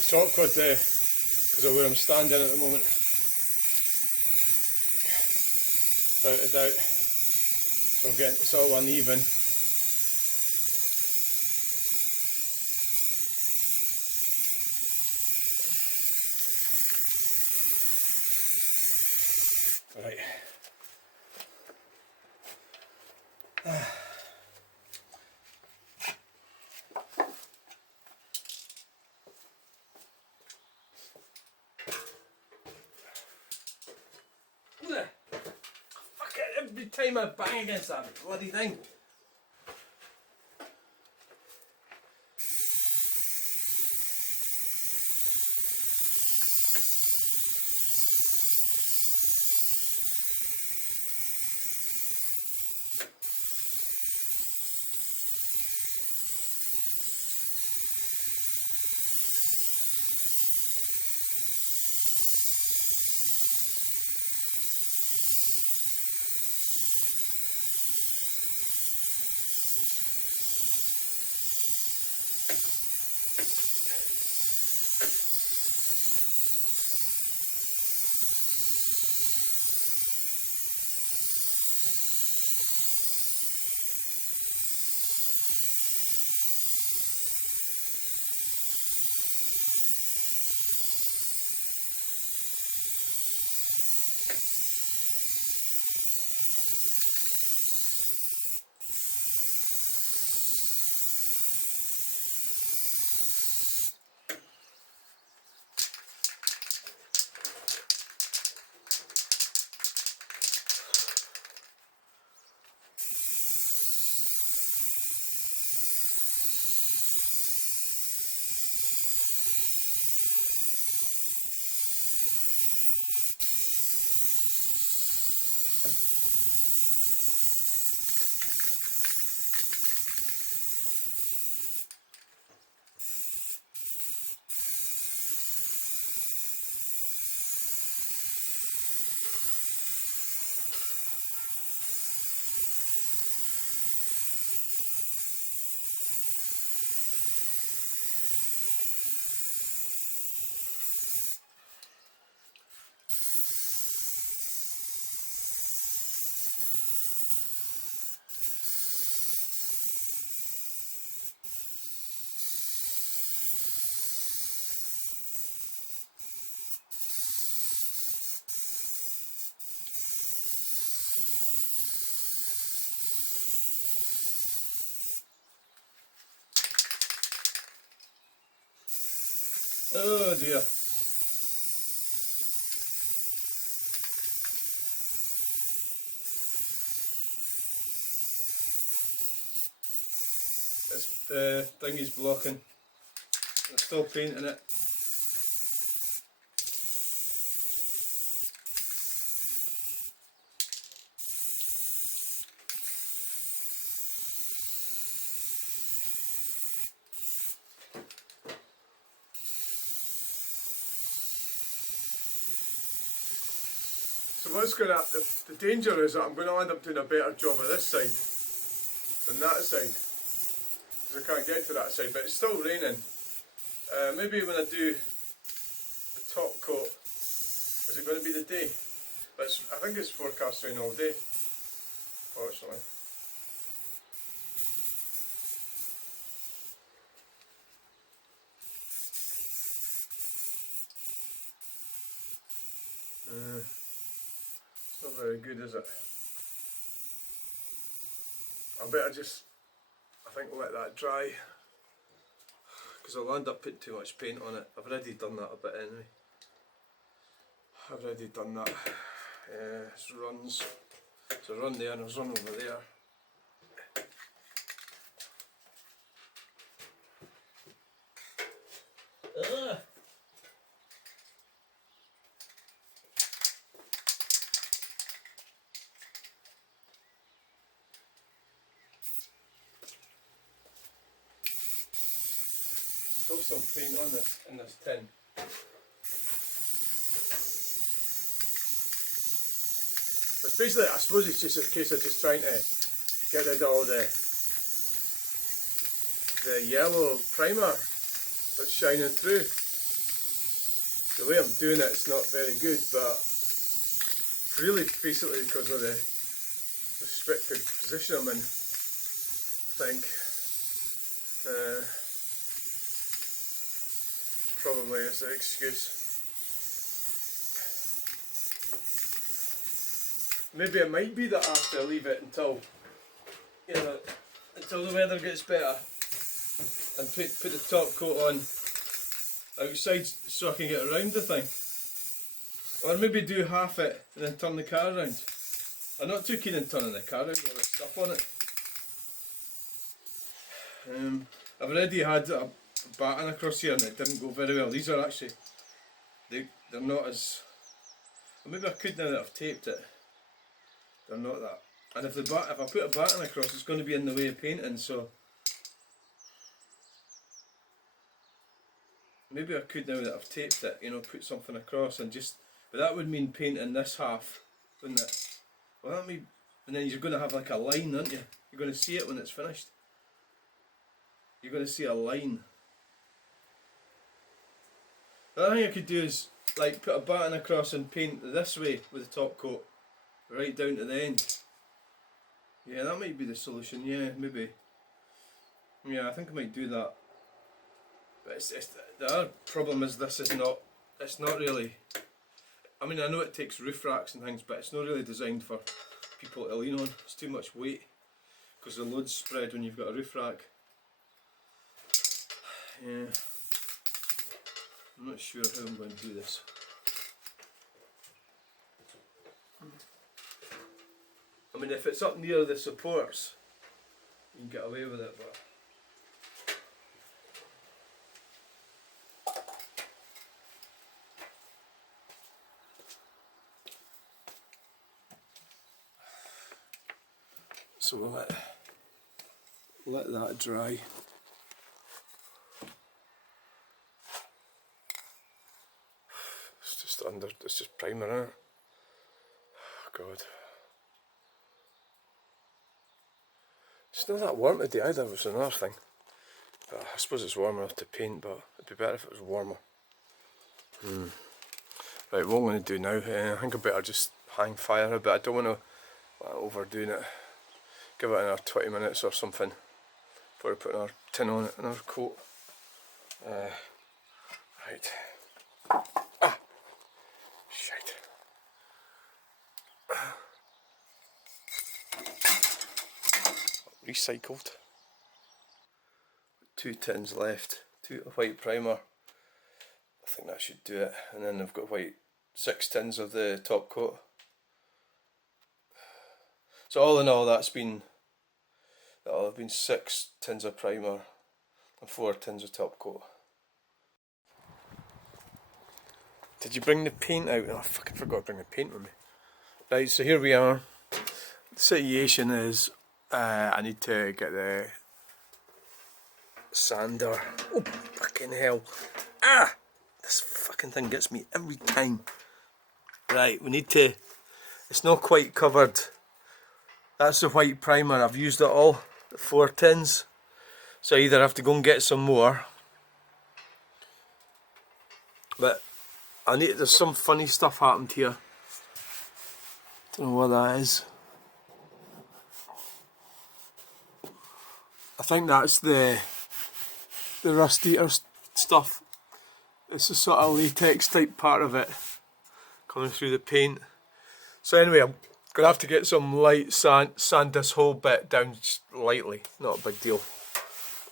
It's awkward because of where I'm standing at the moment. Without a doubt. So I'm getting it's all uneven. Right. Fuck it, every time I bang against that bloody thing. Oh dear. This thing is blocking. I'm still painting it. So what's going to happen, the danger is that I'm going to end up doing a better job of this side than that side, because I can't get to that side, but it's still raining. Maybe when I do the top coat, is it going to be the day? But I think it's forecast rain all day, fortunately. It's not very good, is it? I better just, I think, let that dry, because I'll end up putting too much paint on it. I've already done that a bit anyway. I've already done that. There's runs. There's a run there and there's a run over there. Still some paint on this in this tin. But basically, I suppose it's just a case of just trying to get rid of all the yellow primer that's shining through. The way I'm doing it's not very good, but really basically because of the restricted position I'm in, I think. Probably is the excuse. Maybe it might be that I have to leave it until, you know, until the weather gets better, and put the top coat on outside so I can get around the thing. Or maybe do half it and then turn the car around. I'm not too keen on turning the car around with all the stuff on it. I've already had a batten across here and it didn't go very well. These are actually, they're not as, well, maybe I could now that I've taped it. They're not that. And if I put a batten across, it's going to be in the way of painting, so maybe I could now that I've taped it, you know, put something across and just, but that would mean painting this half, wouldn't it? Well, that mean, and then you're going to have like a line, aren't you? You're going to see it when it's finished. You're going to see a line. The other thing I could do is like put a batten across and paint this way with the top coat, right down to the end. Yeah, that might be the solution. Yeah, maybe. Yeah, I think I might do that. But it's the other problem is this is not. It's not really. I mean, I know it takes roof racks and things, but it's not really designed for people to lean on. It's too much weight because the load's spread when you've got a roof rack. Yeah. I'm not sure how I'm going to do this. I mean, if it's up near the supports, you can get away with it, but so we'll let that dry. It's just primer, isn't it? Oh God. It's not that warm today either, which is another thing. But I suppose it's warm enough to paint, but it'd be better if it was warmer. Right, what I'm going to do now, I think I better just hang fire a bit. I don't want to overdoing it. Give it another 20 minutes or something before I put another tin on it, another coat. Right. Shite. Recycled. 2 tins left, 2 white primer, I think that should do it. And then I've got white 6 tins of the top coat. So all in all, that'll have been 6 tins of primer and 4 tins of top coat. Did you bring the paint out? Oh, I fucking forgot to bring the paint with me. Right, so here we are. The situation is I need to get the sander. Oh, fucking hell. Ah! This fucking thing gets me every time. Right, we need to... It's not quite covered. That's the white primer. I've used it all. The 4 tins. So I either have to go and get some more. But there's some funny stuff happened here. Don't know what that is. I think that's the rust eater stuff. It's a sort of latex type part of it coming through the paint. So anyway, I'm going to have to get some light sand this whole bit down just lightly. Not a big deal.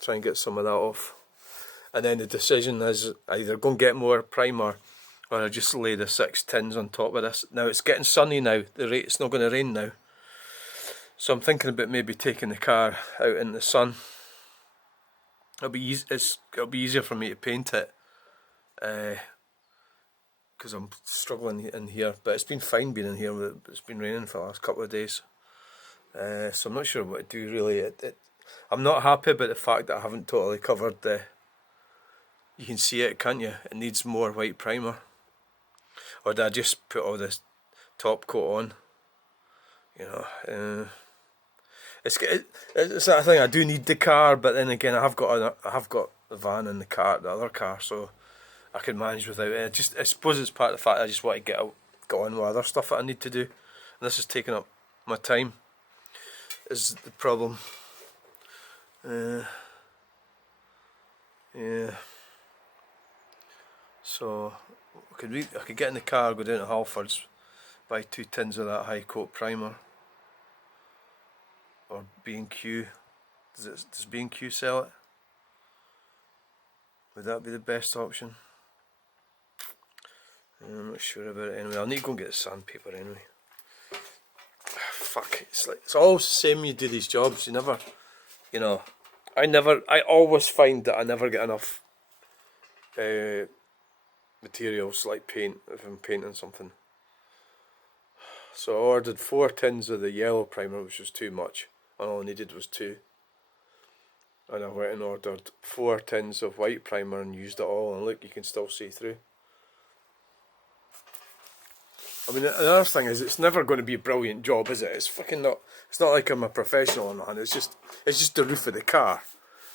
Try and get some of that off. And then the decision is either go and get more primer or I just lay the 6 tins on top of this. Now it's getting sunny now. It's not going to rain now. So I'm thinking about maybe taking the car out in the sun. It'll be easier for me to paint it. Because I'm struggling in here, but it's been fine being in here. It's been raining for the last couple of days, so I'm not sure what to do really. I'm not happy about the fact that I haven't totally covered the... You can see it, can't you? It needs more white primer. Or did I just put all this top coat on? You know, it's that thing. I do need the car, but then again, I have got the van and the other car, so I can manage without it. I suppose it's part of the fact I just want to get on with other stuff that I need to do, and this is taking up my time. Is the problem? Yeah. So I could get in the car, go down to Halfords, buy 2 tins of that high coat primer, or B&Q. Does B&Q sell it? Would that be the best option? I'm not sure about it anyway. I'll need to go and get the sandpaper anyway. Fuck, it's always the same when you do these jobs. You never, I always find that I never get enough materials like paint if I'm painting something. So I ordered 4 tins of the yellow primer, which was too much, and all I needed was 2. And I went and ordered 4 tins of white primer and used it all, and look, you can still see through. I mean, another thing is, it's never going to be a brilliant job, is it? It's fucking not. It's not like I'm a professional or nothing. It's just the roof of the car.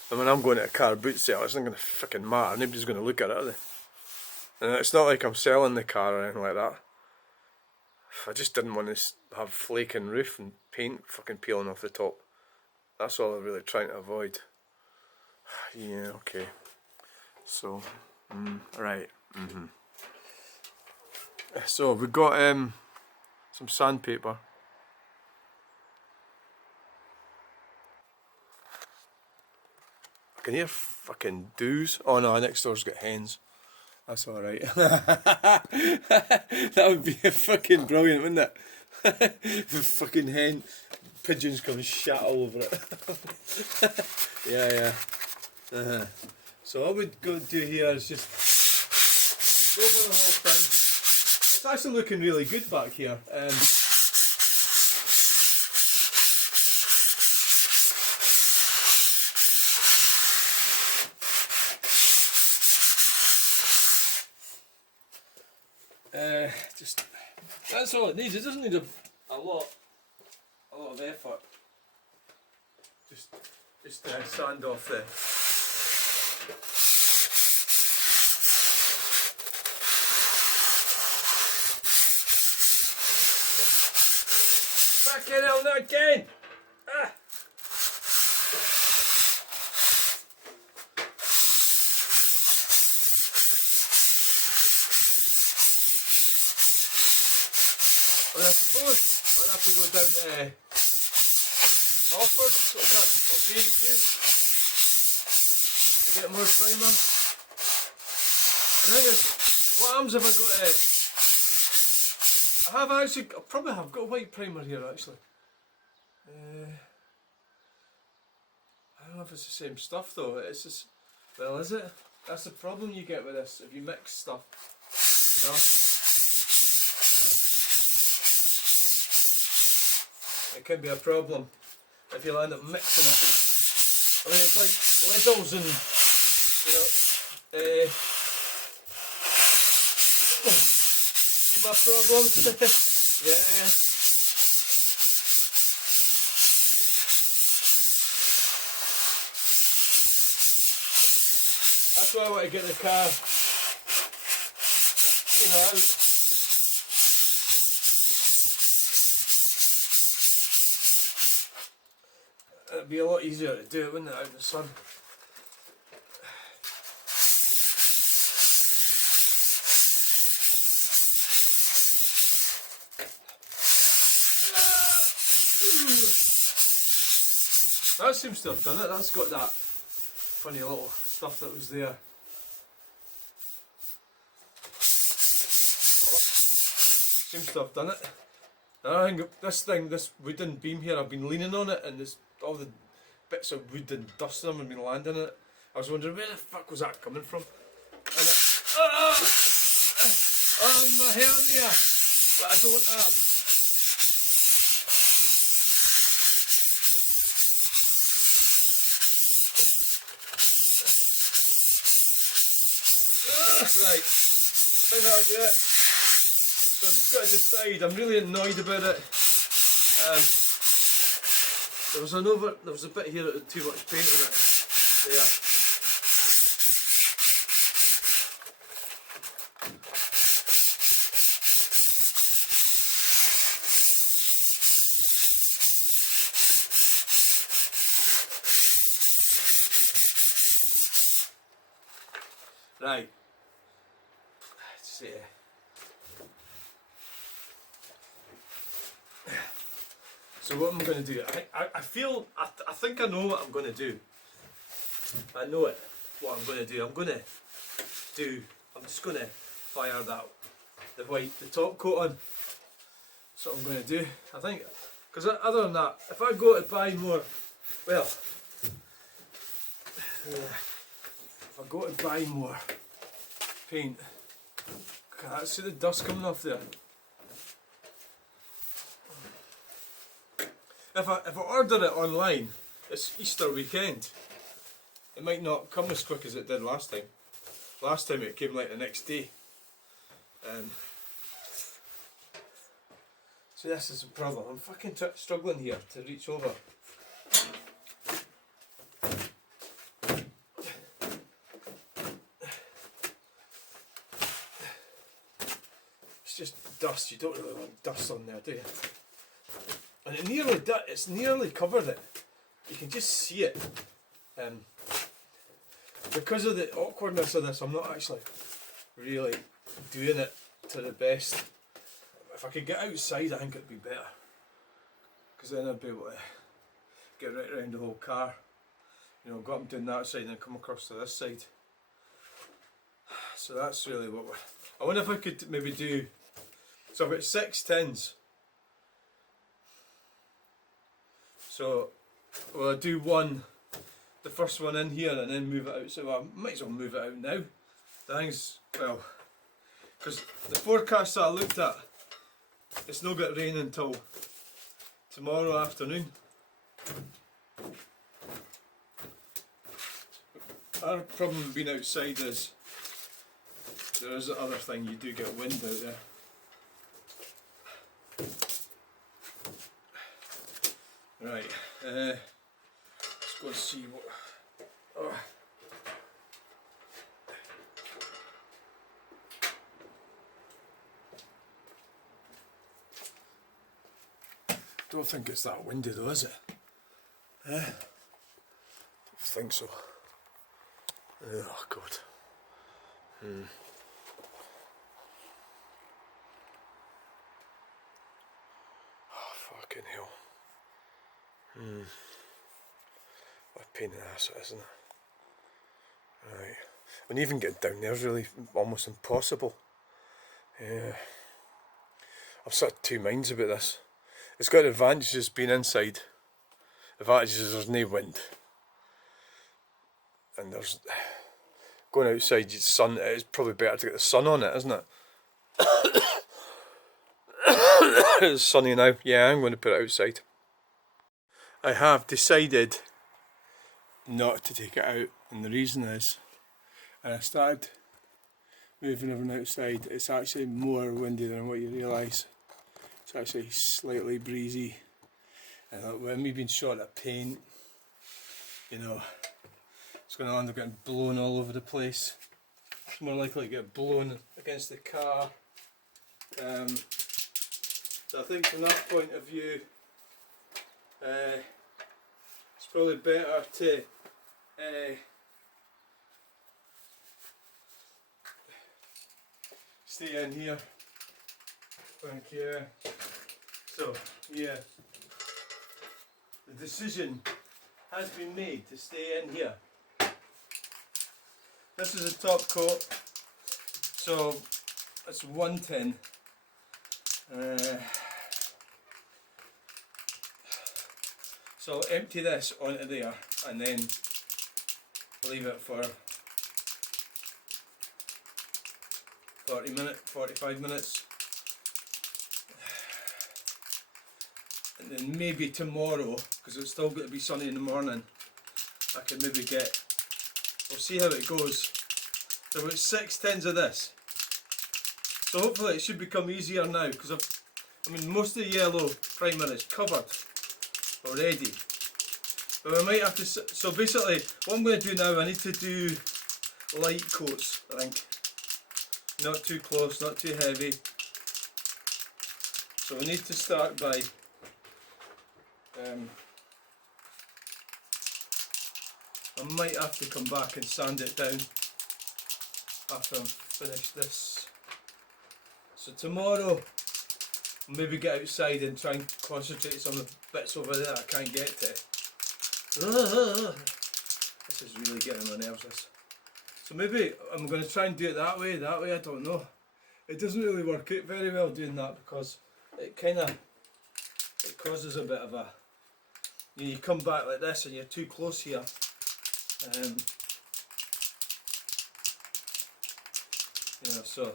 And when I'm going to a car boot sale, it's not going to fucking matter. Nobody's going to look at it, are they? And it's not like I'm selling the car or anything like that. I just didn't want to have flaking roof and paint fucking peeling off the top. That's all I'm really trying to avoid. Yeah, okay. So, right. So we've got some sandpaper. I can hear fucking doos. Oh no, next door's got hens. That's alright. That would be fucking brilliant, wouldn't it? The fucking hen, pigeons come shat all over it. Yeah. So what we'd go do here is just go over the whole thing. It's actually looking really good back here. Just that's all it needs. It doesn't need a lot of effort. Just sand off the. Fucking hell, not again! Ah. Well, I suppose I'll have to go down to Halford or B&Q to get more primer. The thing is, what happens if I have actually, I probably have got a white primer here actually. I don't know if it's the same stuff though. It's just, well, is it? That's the problem you get with this if you mix stuff, you know. It can be a problem if you end up mixing it. I mean, it's like littles and, you know. See my problem? Yeah. That's why I want to get the car, you know, out. It'd be a lot easier to do it, wouldn't it, out in the sun? That seems to have done it. That's got that funny little stuff that was there. Oh, seems to have done it. And I think this wooden beam here, I've been leaning on it, and there's all the bits of wood and dust on them have been landing on it. I was wondering where the fuck was that coming from? And it, my hernia that I don't have. Right, I think that'll do it. So I've just got to decide. I'm really annoyed about it. There was a bit here that had too much paint on it. There. Right. Let's see. So what I'm going to do, I think I know what I'm going to do. I know it, what I'm going to do. I'm just going to fire the top coat on. That's what I'm going to do. I think, because other than that, if I go to buy more, well, if I go to buy more paint, God, see the dust coming off there. If I order it online, it's Easter weekend. It might not come as quick as it did last time. Last time it came like the next day. So this is the problem. I'm fucking struggling here to reach over. It's just dust. You don't really want dust on there, do you? And it's nearly covered it. You can just see it. Because of the awkwardness of this, I'm not actually really doing it to the best. If I could get outside, I think it'd be better. Because then I'd be able to get right around the whole car. You know, go up and down that side and then come across to this side. So that's really what I wonder if I could maybe do. So I've got 6 tins. So, well, I do the first one in here and then move it out. So I might as well move it out now. The thing's, well, because the forecast that I looked at, it's not got rain until tomorrow afternoon. Our problem with being outside is there is the other thing, you do get wind out there. Right, let's go and see what. Oh. Don't think it's that windy though, is it? Don't think so. Oh God. Oh fucking hell. What a pain in the ass it is, isn't it? Right. And even getting down there is really almost impossible. Yeah. I've sort of two minds about this. It's got advantages being inside. The advantage is there's no wind. And there's going outside, it's probably better to get the sun on it, isn't it? It's sunny now. Yeah, I'm going to put it outside. I have decided not to take it out, and the reason is, and I started moving everything outside, it's actually more windy than what you realise. It's actually slightly breezy, and with me being short at paint, you know, it's going to end up getting blown all over the place. It's more likely to get blown against the car. So I think from that point of view, it's probably better to stay in here. Thank you. So yeah, the decision has been made to stay in here. This is a top coat, so it's 110. So I'll empty this onto there and then leave it for 45 minutes. And then maybe tomorrow, because it's still going to be sunny in the morning, I can maybe we'll see how it goes. So about 6 tins of this. So hopefully it should become easier now, because most of the yellow primer is covered already. But we might have to, so basically what I'm going to do now, I need to do light coats, I think. Not too close, not too heavy. So we need to start by I might have to come back and sand it down after I'm finished this. So tomorrow I'll maybe get outside and try and concentrate on the bits over there I can't get to. This is really getting on my nerves, this. So maybe I'm going to try and do it that way, I don't know. It doesn't really work out very well doing that, because it causes a bit of a, you come back like this and you're too close here. So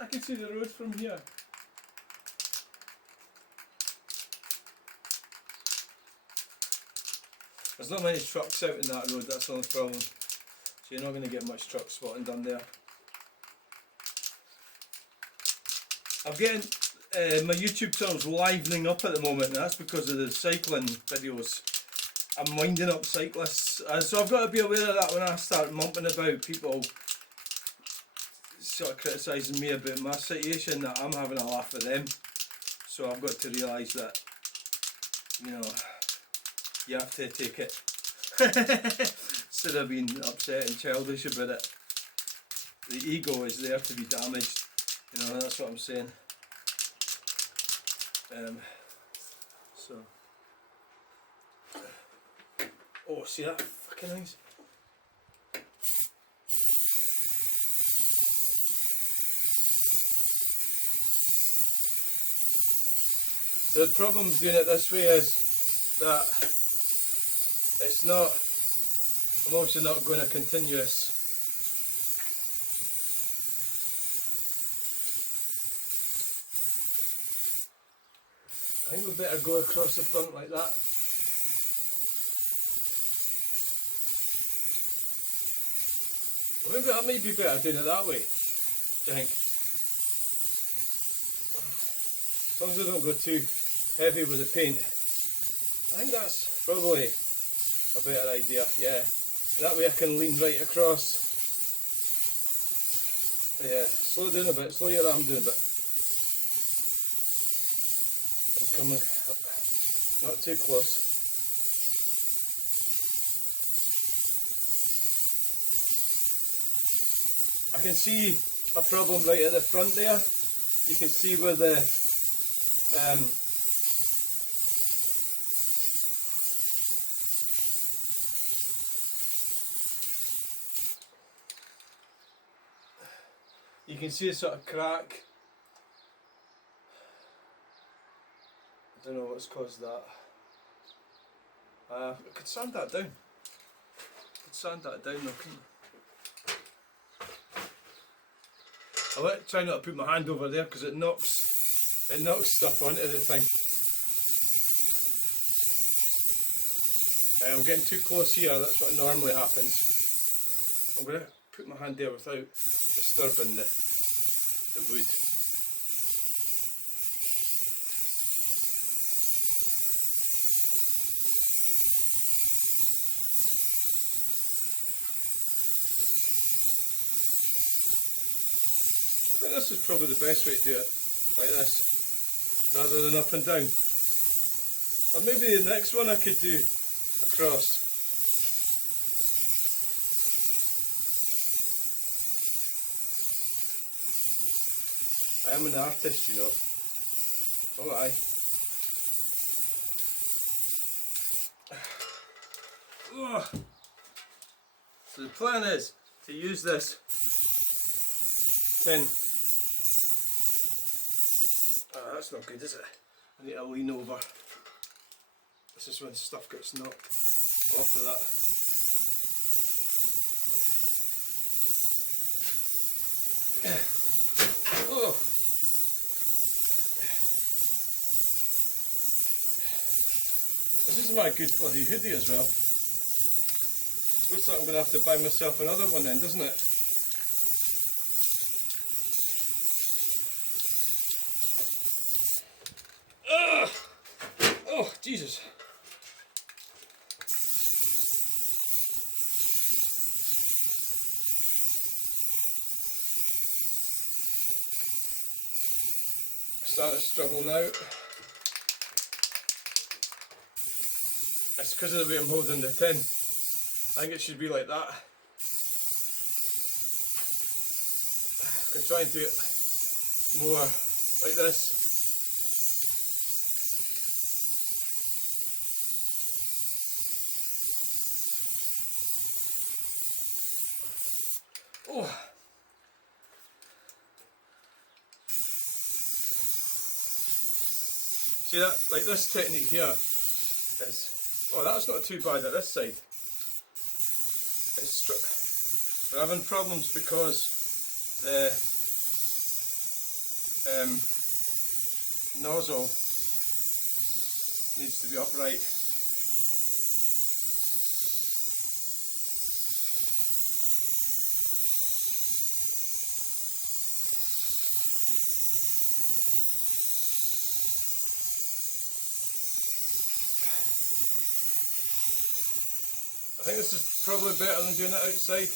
I can see the road from here. There's not many trucks out in that road, that's the only problem. So you're not going to get much truck spotting done there. I'm getting my YouTube channel's livening up at the moment, and that's because of the cycling videos. I'm winding up cyclists, so I've got to be aware of that when I start mumping about, people sort of criticising me about my situation, that I'm having a laugh with them. So I've got to realise that, you know, you have to take it. Instead of being upset and childish about it. The ego is there to be damaged, you know, that's what I'm saying. So, oh, see that fucking nice. The problem with doing it this way is that it's not, I'm obviously not going to continuous. I think we better go across the front like that. Maybe that might be better doing it that way, do you think? As long as I don't go too heavy with the paint. I think that's probably a better idea, yeah. That way I can lean right across. Yeah, slow down a bit, slow your arm down a bit. I'm coming not too close. I can see a problem right at the front there. you can see where the you can see a sort of crack. I don't know what's caused that. I could sand that down. Though, couldn't I? Try not to put my hand over there because it knocks stuff onto the thing. I'm getting too close here, that's what normally happens. I'm going to put my hand there without disturbing the wood. I think this is probably the best way to do it, like this, rather than up and down. Or maybe the next one I could do across. I am an artist, you know. Oh aye. So the plan is to use this tin. Oh, that's not good, is it? I need to lean over. This is when stuff gets knocked off of that. Oh. This is my good bloody hoodie as well. Looks like I'm going to have to buy myself another one then, doesn't it? Oh, Jesus. Starting to struggle now. It's because of the way I'm holding the tin. I think it should be like that. I can try and do it more like this. Oh. See that? Like this technique here is, oh, that's not too bad at this side. We're having problems because the nozzle needs to be upright. I think this is probably better than doing it outside.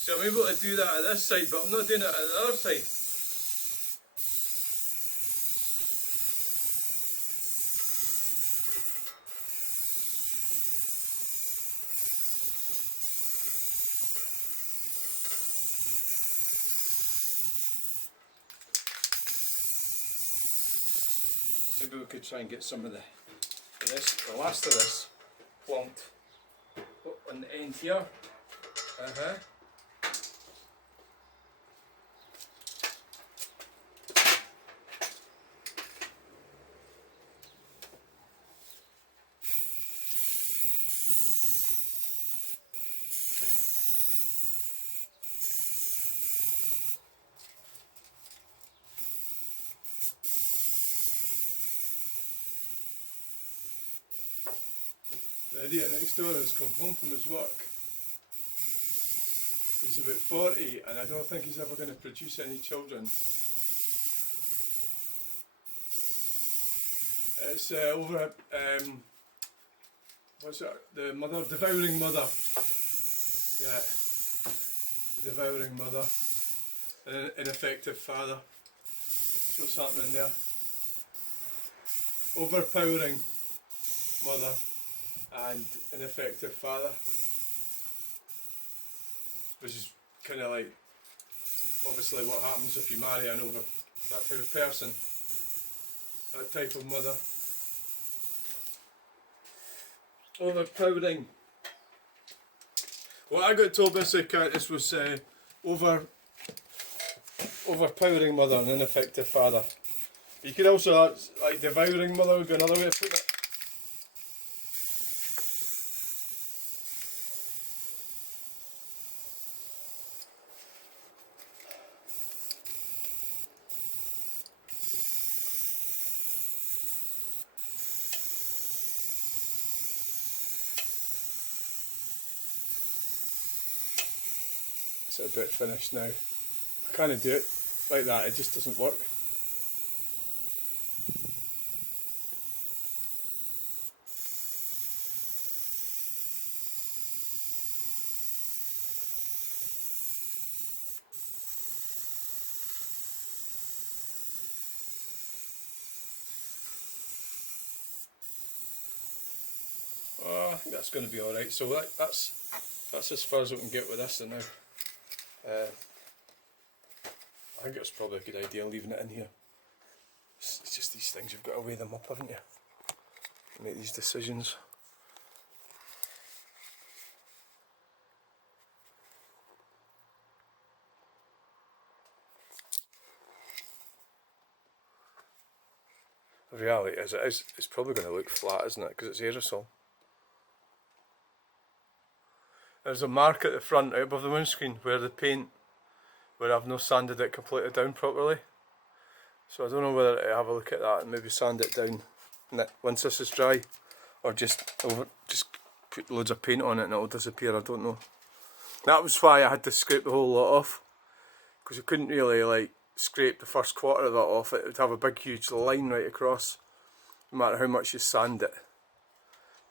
So I'm able to do that at this side, but I'm not doing it at the other side. Maybe we could try and get some of the last of this plonked on the end here. The idiot next door has come home from his work. He's about 40 and I don't think he's ever going to produce any children. It's over at, what's it, the mother, devouring mother. Yeah, the devouring mother. An ineffective father. That's what's happening there. Overpowering mother. and ineffective father, which is kind of like obviously what happens if you marry an over that type of person, that type of mother. Overpowering. What I got told this was overpowering mother and ineffective father. You could also like devouring mother would be another way of putting it. It's about finished now. I can't do it like that, it just doesn't work. I think that's going to be alright, so that's as far as we can get with this now. I think it's probably a good idea leaving it in here. It's just these things, you've got to weigh them up, haven't you? Make these decisions. The reality is, it's probably going to look flat, isn't it? Because it's aerosol. There's a mark at the front out above the windscreen where I've not sanded it completely down properly. So I don't know whether to have a look at that and maybe sand it down once this is dry, or just put loads of paint on it and it'll disappear. I don't know. That was why I had to scrape the whole lot off, because you couldn't really like scrape the first quarter of that off. It would have a big huge line right across, no matter how much you sand it.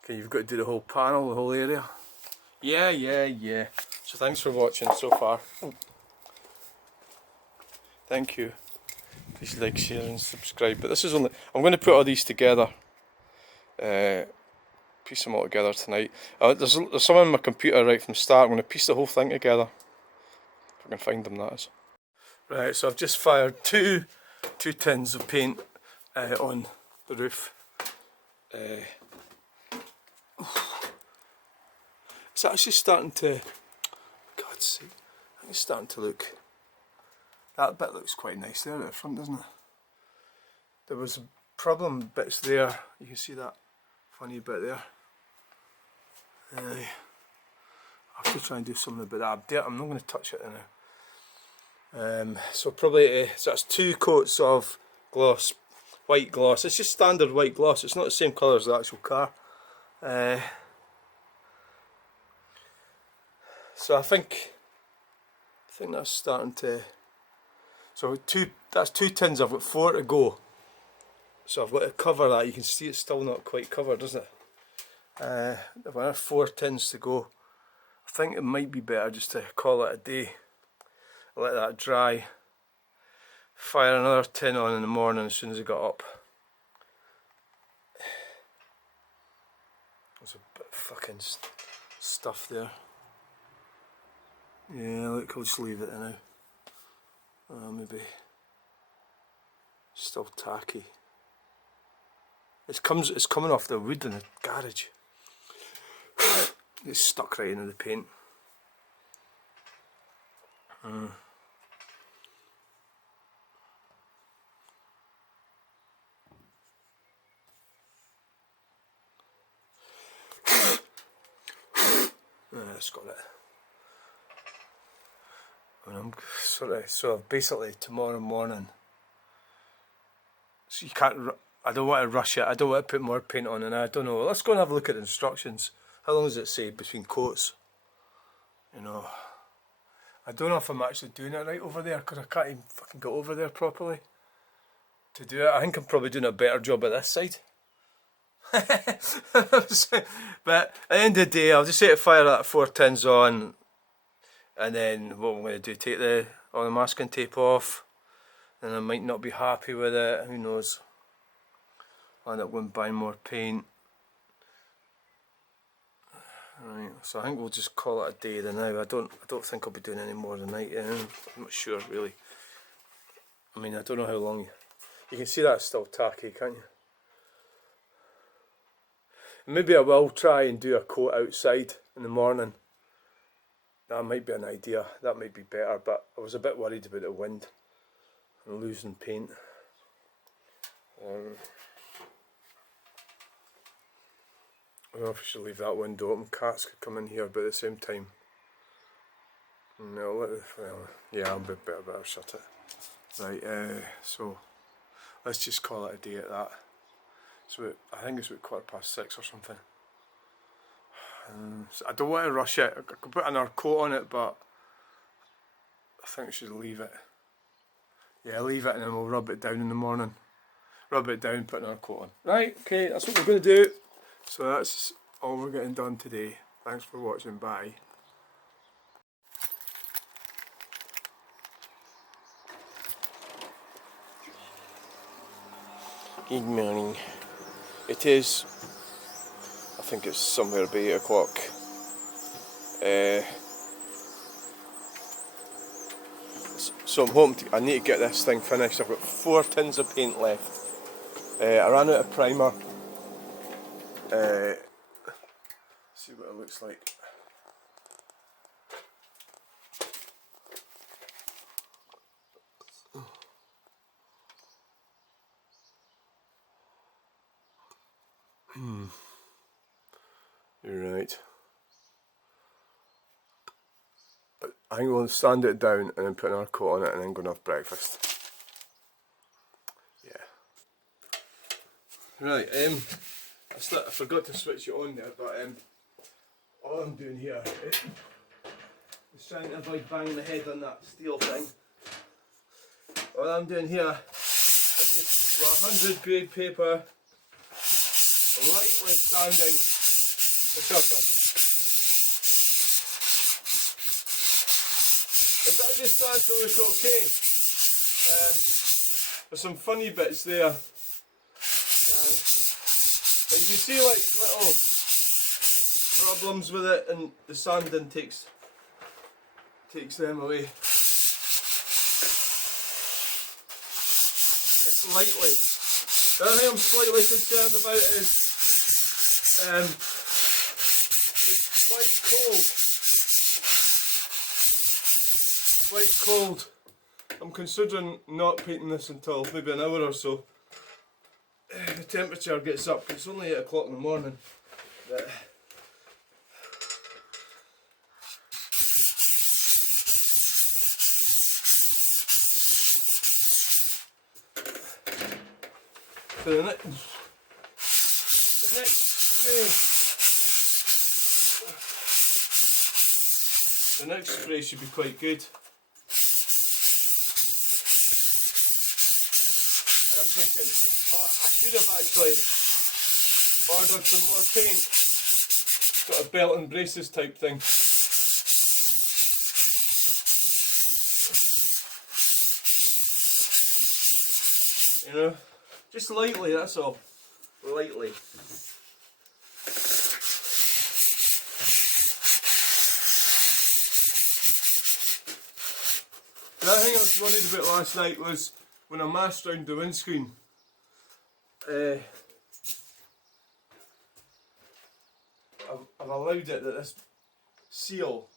Okay, you've got to do the whole panel, the whole area. Yeah. So thanks for watching so far. Thank you. Please like, share and subscribe. But this is only, I'm going to put all these together. Piece them all together tonight. There's some on my computer right from the start. I'm going to piece the whole thing together. If I can find them, that is. Right, so I've just fired two tins of paint on the roof. It's actually starting to, God's sake, I think it's starting to look, that bit looks quite nice there at the front, doesn't it? There was problem bits there, you can see that funny bit there. I have to try and do something about that. I'm not going to touch it now. So probably, so that's 2 coats of gloss, white gloss. It's just standard white gloss, it's not the same colour as the actual car. So I think that's starting to, so that's 2 tins, I've got 4 to go. So I've got to cover that. You can see it's still not quite covered, isn't it? I've got 4 tins to go. I think it might be better just to call it a day. Let that dry. Fire another tin on in the morning as soon as I got up. There's a bit of fucking stuff there. Yeah, look, I'll just leave it there now. Maybe still tacky. It's coming off the wood in the garage. It's stuck right into the paint. That's got it. And so basically tomorrow morning. So you can't. I don't want to rush it. I don't want to put more paint on, and I don't know. Let's go and have a look at the instructions. How long does it say between coats? You know, I don't know if I'm actually doing it right over there, because I can't even fucking get over there properly to do it. I think I'm probably doing a better job at this side. But at the end of the day, I'll just say to fire that 4 tins on, and then what I'm going to do, take all the masking tape off, and I might not be happy with it, who knows. I'll end up going buying more paint. Right, so I think we'll just call it a day then now. I don't think I'll be doing any more tonight. I'm not sure really. I mean, I don't know how long. You can see that's still tacky, can't you? Maybe I will try and do a coat outside in the morning. That might be an idea. That might be better, but I was a bit worried about the wind and losing paint. I don't know if I should leave that window open. Cats could come in here, but at the same time, no. Well, yeah, I'll be better shut it. Right. So let's just call it a day at that. So I think it's about 6:15 or something. So I don't want to rush it. I could put another coat on it, but I think I should leave it. Yeah, leave it and then we'll rub it down in the morning. Rub it down, put another coat on. Right, okay, that's what we're going to do. So that's all we're getting done today. Thanks for watching, bye. Good morning. It is, I think it's somewhere about 8 o'clock. So I'm hoping I need to get this thing finished. I've got 4 tins of paint left. I ran out of primer. See what it looks like. You're right. I think we'll sand it down and then put another coat on it and then go and have breakfast. Yeah. Right, I forgot to switch it on there, but all I'm doing here is trying to avoid banging the head on that steel thing. All I'm doing here is just with 100 grade paper, lightly sanding the surface. It actually starts to look okay. There's some funny bits there. But you can see like little problems with it, and the sanding takes them away. Just lightly. The other thing I'm slightly concerned about is it's quite cold. Quite cold. I'm considering not painting this until maybe an hour or so. The temperature gets up. It's only 8 o'clock in the morning. But so the next spray should be quite good. And I'm thinking, oh, I should have actually ordered some more paint. Sort of belt and braces type thing. You know, just lightly, that's all. Lightly. The other thing I was worried about last night was when I mashed round the windscreen. I've allowed it that this seal,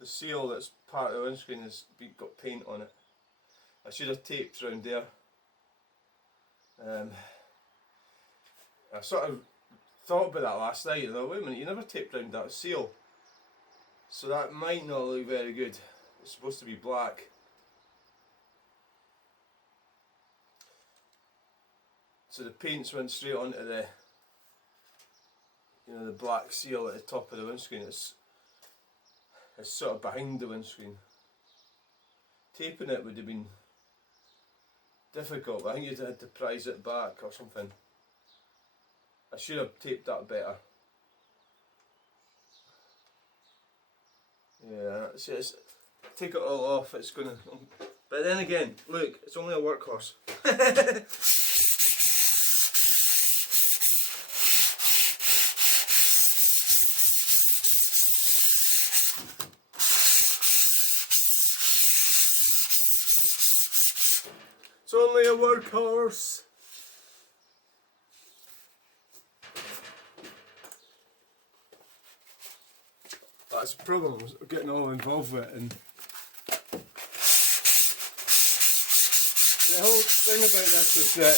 the seal that's part of the windscreen has got paint on it. I should have taped round there. I sort of thought about that last night and thought, wait a minute, you never taped round that seal. So that might not look very good. It's supposed to be black. So the paint's went straight onto the, the black seal at the top of the windscreen. It's sort of behind the windscreen. Taping it would have been difficult, but I think you'd had to prise it back or something. I should have taped that better. Yeah, take it all off, it's gonna... But then again, look, it's only a workhorse. It's only a workhorse. That's the problem, getting all involved with it, and the whole thing about this is that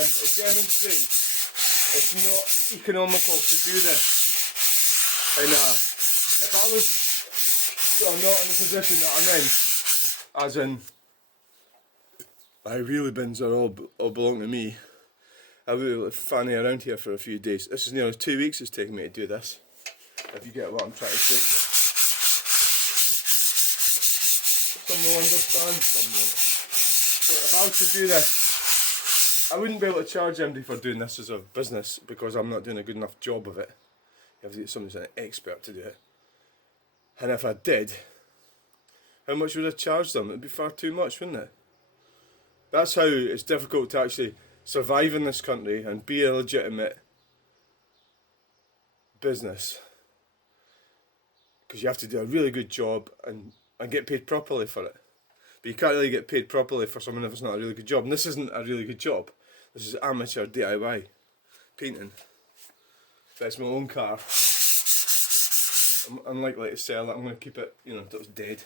it demonstrates it's not economical to do this. And if I was not in the position that I'm in, as in my wheelie bins are all belong to me, I would be able to fanny around here for a few days. This is nearly 2 weeks it's taken me to do this, if you get what I'm trying to say. Some will understand, some won't. So if I was to do this, I wouldn't be able to charge anybody for doing this as a business because I'm not doing a good enough job of it. You have to get somebody who's an expert to do it. And if I did, how much would I charge them? It'd be far too much, wouldn't it? That's how it's difficult to actually survive in this country and be a legitimate business. Because you have to do a really good job and get paid properly for it. But you can't really get paid properly for something if it's not a really good job. And this isn't a really good job. This is amateur DIY painting. That's my own car. I'm unlikely to sell it. I'm going to keep it, till it's dead.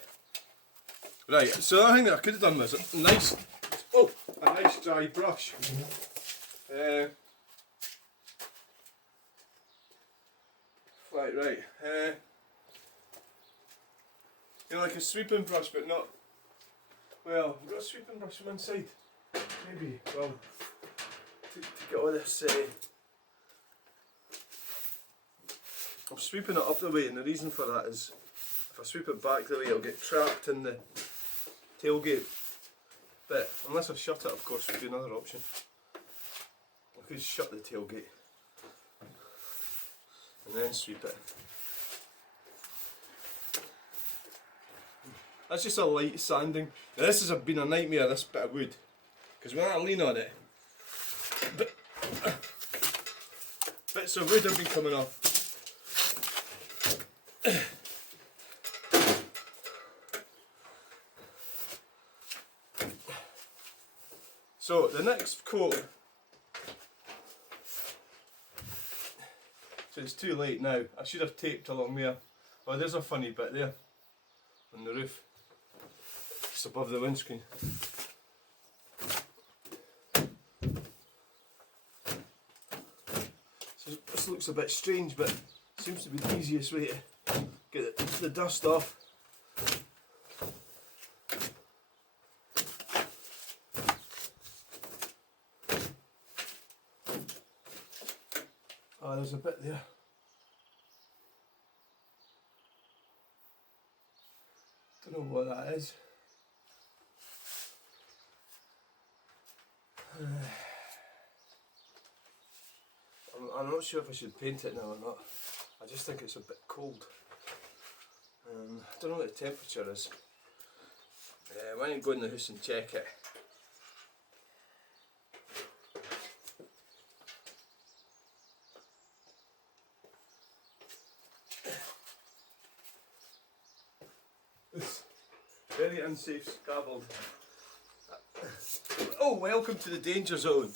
Right, so the other thing that I could have done was a nice dry brush. Right. Like a sweeping brush, but not. Well, I've got a sweeping brush from inside. Maybe. Well, to get all this. I'm sweeping it up the way, and the reason for that is if I sweep it back the way, it'll get trapped in the tailgate bit. Unless I shut it, of course, would be another option. I could shut the tailgate and then sweep it. That's just a light sanding. Now this has been a nightmare, this bit of wood, because when I lean on it, bits of wood have been coming off. So the next coat, so it's too late now. I should have taped along there. Oh, there's a funny bit there on the roof, just above the windscreen. So this looks a bit strange, but seems to be the easiest way to get the dust off. Oh, there's a bit there. Don't know what that is. I'm not sure if I should paint it now or not. I just think it's a bit cold. I don't know what the temperature is. Why don't you go in the house and check it? Very unsafe scaffold. Oh, welcome to the danger zone.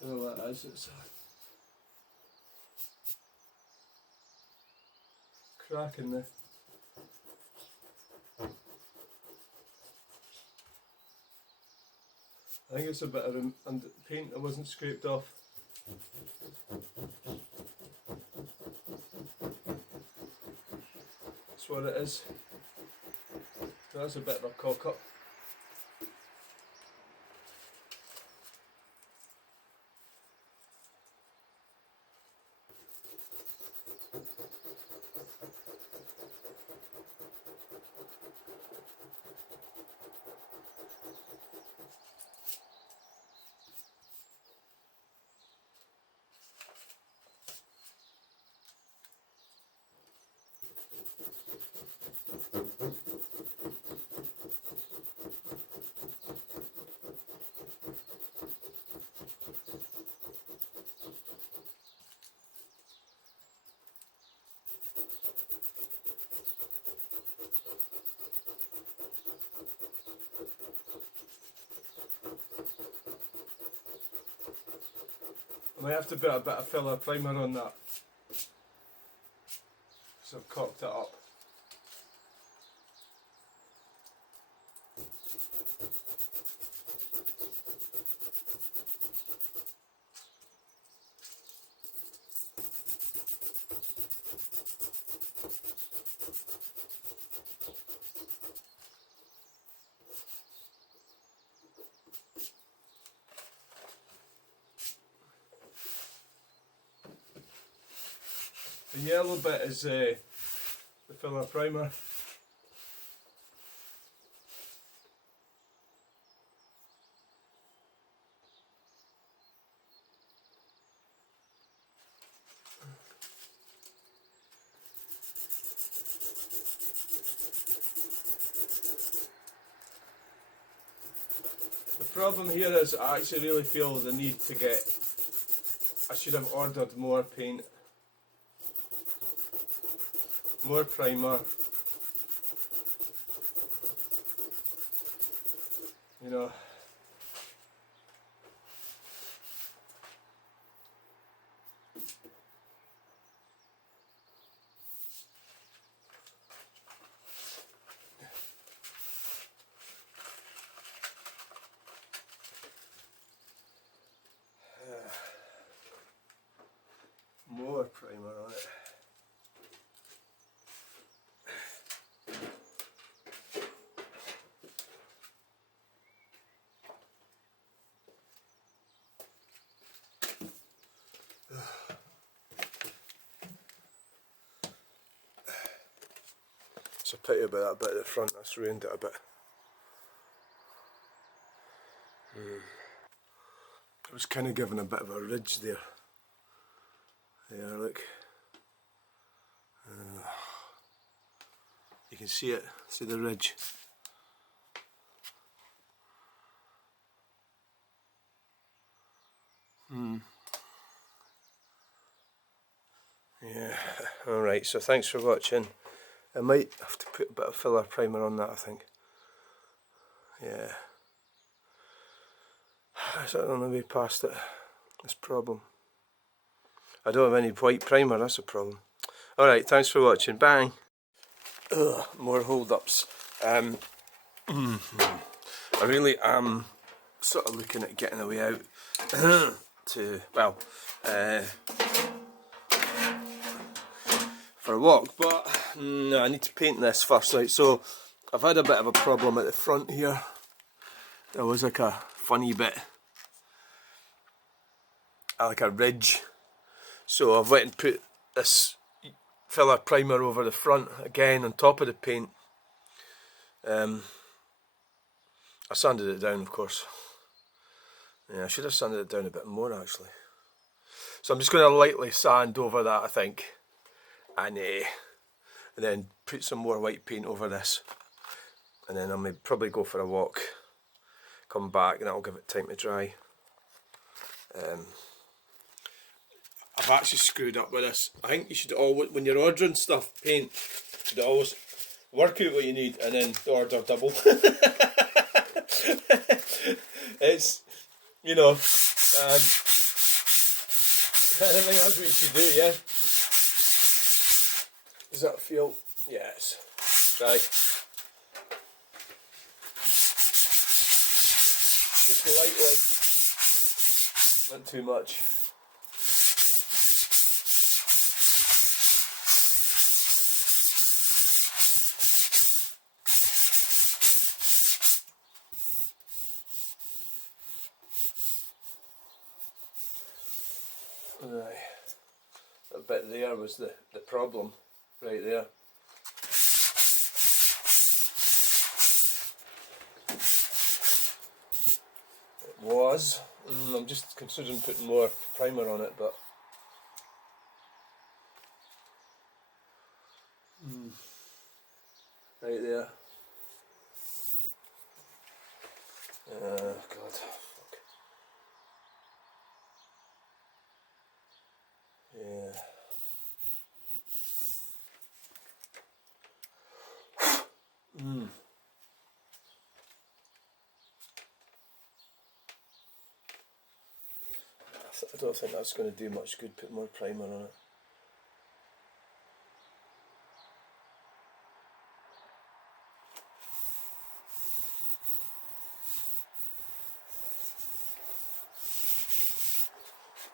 Don't know what that is. It's a crack in there. I think it's a bit of paint that wasn't scraped off. That's what it is. That's a bit of a cock up. I might have to put a bit of filler primer on that, so I've cocked it up. The yellow bit is the filler primer. The problem here is I actually really feel the need to get, I should have ordered more paint, more primer, you know. More primer on it. It's a pity about that bit at the front, that's ruined it a bit. It was kind of giving a bit of a ridge there. There, look. You can see it, see the ridge. Yeah, alright, so thanks for watching. I might have to put a bit of filler primer on that, I think. Yeah. So I don't know, maybe past it. This problem. I don't have any white primer, that's a problem. Alright, thanks for watching. Bye. Ugh, more hold-ups. I really am sort of looking at getting a way out to, well, for a walk, but no, I need to paint this first. Right, so I've had a bit of a problem at the front here. There was like a funny bit, like a ridge, so I've went and put this filler primer over the front again on top of the paint. I sanded it down, of course. Yeah, I should have sanded it down a bit more actually. So I'm just going to lightly sand over that, I think, and then put some more white paint over this, and then I may probably go for a walk, come back, and that'll give it time to dry. I've actually screwed up with this. I think you should always, when you're ordering stuff, paint, you should always work out what you need and then order double. It's, you know, I think that's what you should do, yeah? Does that feel? Yes. Right. Just lightly. Not too much. Right. That bit there was the problem, right there. It was. I'm just considering putting more primer on it, but Right there. Oh God. Fuck. Yeah. I don't think that's going to do much good, put more primer on it.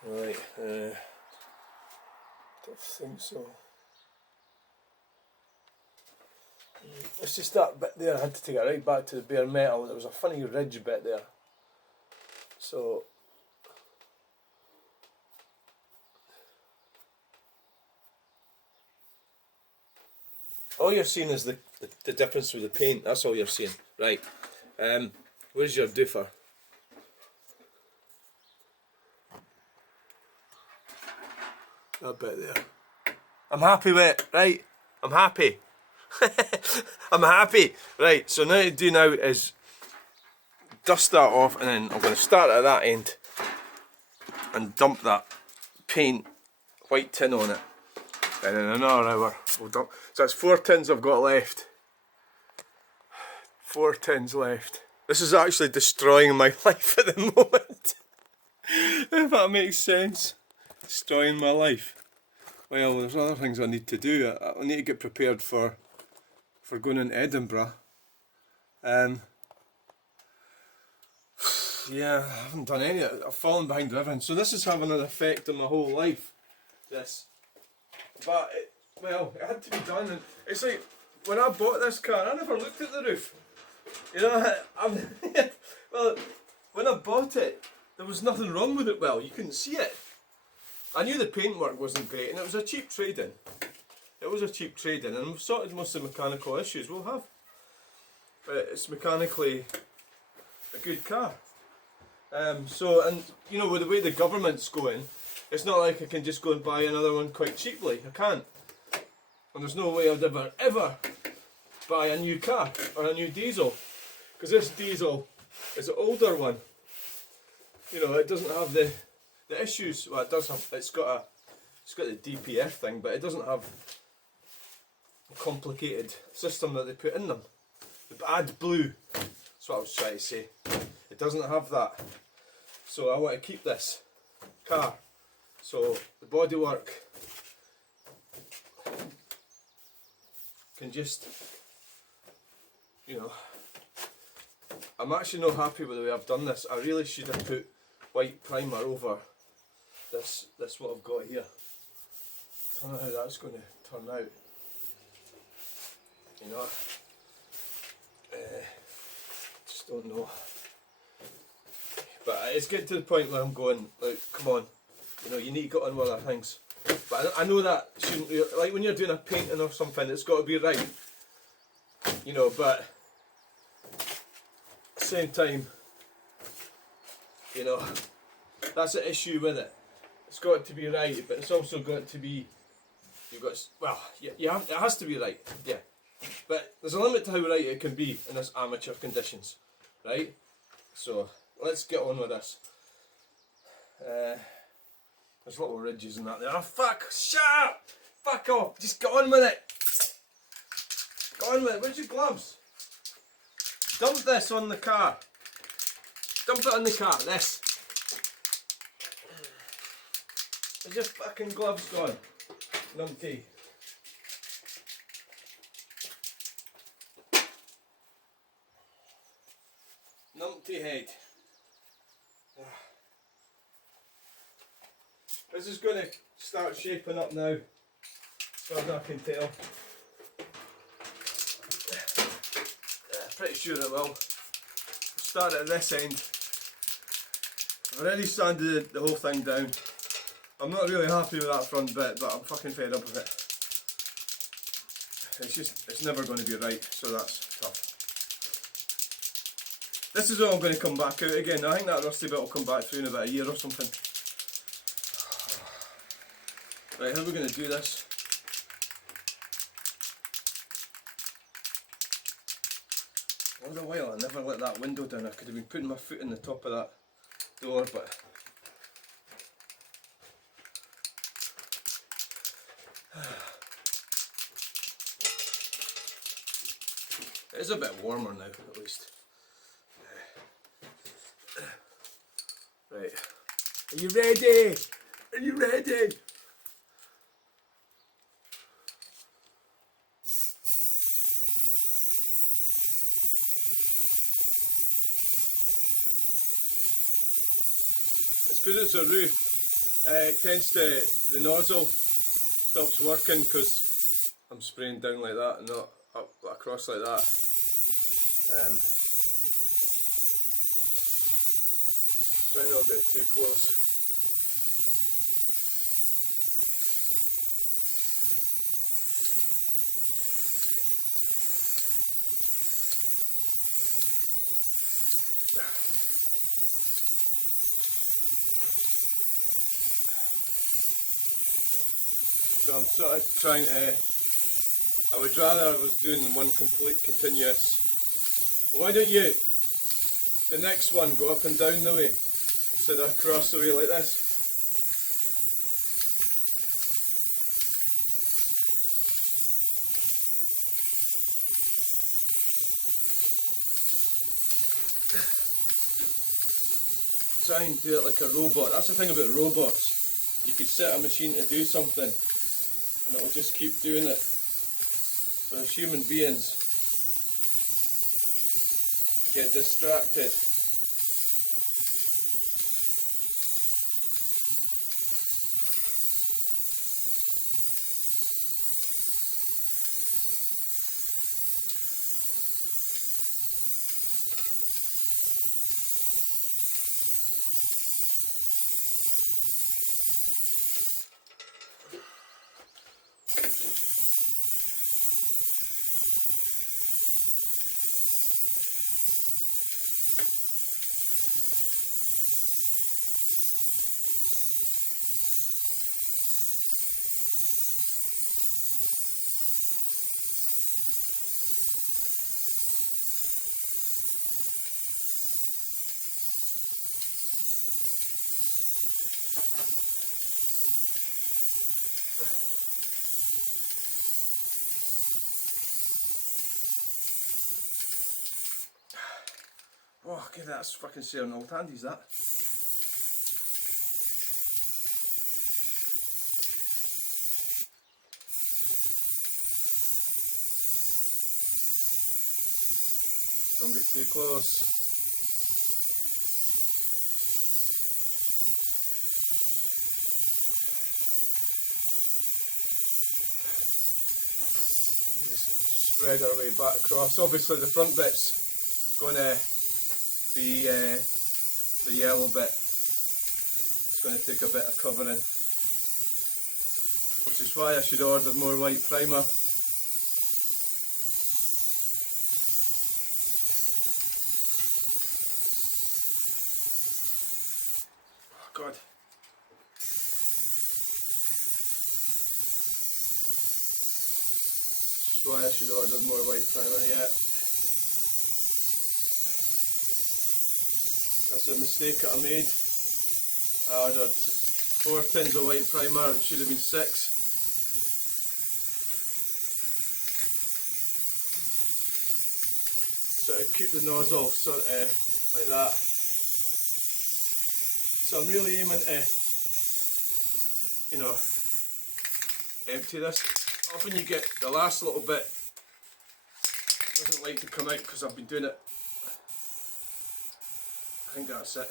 Right, don't think so. It's just that bit there, I had to take it right back to the bare metal. There was a funny ridge bit there. So all you're seeing is the difference with the paint. That's all you're seeing. Right. Where's your doofer? That bit there. I'm happy with it, right? I'm happy. I'm happy. Right, so now to do now is dust that off, and then I'm going to start at that end and dump that paint white tin on it. And in another hour we'll dump. So that's 4 tins I've got left. 4 tins left. This is actually destroying my life at the moment. If that makes sense. Destroying my life. Well, there's other things I need to do. I need to get prepared for going into Edinburgh. Yeah, I haven't done any of it. I've fallen behind with everything. So this is having an effect on my whole life. This. But, it had to be done. And it's like, when I bought this car, I never looked at the roof. You know, well, when I bought it, there was nothing wrong with it. Well, you couldn't see it. I knew the paintwork wasn't great, and it was a cheap trade-in. It was a cheap trade-in, and we've sorted most of the mechanical issues we'll have. But it's mechanically a good car. So, and you know, with the way the government's going, it's not like I can just go and buy another one quite cheaply. I can't. And there's no way I'd ever buy a new car or a new diesel. Because this diesel is an older one. You know, it doesn't have the issues. Well, it does have. It's got the DPF thing, but it doesn't have a complicated system that they put in them. The AdBlue. That's what I was trying to say. It doesn't have that. So I want to keep this car. So the bodywork can just, you know, I'm actually not happy with the way I've done this. I really should have put white primer over this what I've got here. I don't know how that's going to turn out. You know, just don't know. But it's getting to the point where I'm going, like, come on, you know, you need to get on with other things. But I know that shouldn't be, like when you're doing a painting or something, it's got to be right. You know, but at the same time, you know, that's the issue with it. It's got to be right, but it's also got to be, it has to be right, yeah. But there's a limit to how right it can be in this amateur conditions, right? So let's get on with this. There's little ridges and that there. Oh fuck! Shut up! Fuck off! Just get on with it! Get on with it. Where's your gloves? Dump this on the car. Dump it on the car. This. Where's your fucking gloves gone? Numpty. Numpty head. This is going to start shaping up now, as far as I can tell. Pretty sure it will. Start at this end. I've already sanded the whole thing down. I'm not really happy with that front bit, but I'm fucking fed up with it. It's never going to be right, so that's tough. This is all going to come back out again. I think that rusty bit will come back through in about a year or something. Right, how are we going to do this? for a while I never let that window down. I could have been putting my foot in the top of that door, but it is a bit warmer now, at least. Right. Are you ready? Are you ready? It's because it's a roof. It tends to, the nozzle stops working because I'm spraying down like that and not up across like that. Try not to get too close. So I'm sort of trying to, I would rather I was doing one complete continuous. Why don't you, the next one, go up and down the way instead of across the way like this? Try and do it like a robot. That's the thing about robots. You could set a machine to do something and it'll just keep doing it. Whereas human beings get distracted. Oh, okay, that's fucking Sarah old handies, that. Don't get too close. We'll just spread our way back across. Obviously the front bit's going to be the yellow bit. It's going to take a bit of covering, which is why I should order more white primer. Oh God. Which is why I should order more white primer, yeah. That's a mistake that I made. I ordered 4 tins of white primer, it should have been 6. So I keep the nozzle sort of like that. So I'm really aiming to, you know, empty this. Often you get the last little bit, doesn't like to come out because I've been doing it. I think that's it.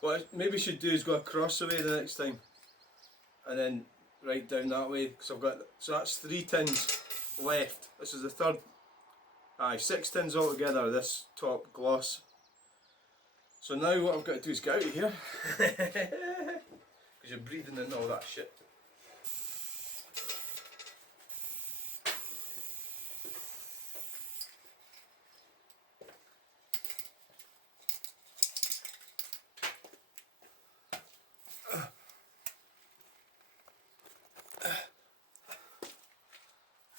What I maybe should do is go across the way the next time and then right down that way, because I've got, so that's 3 tins left. This is the third, 6 tins altogether, this top gloss. So now what I've got to do is get out of here because you're breathing in all that shit.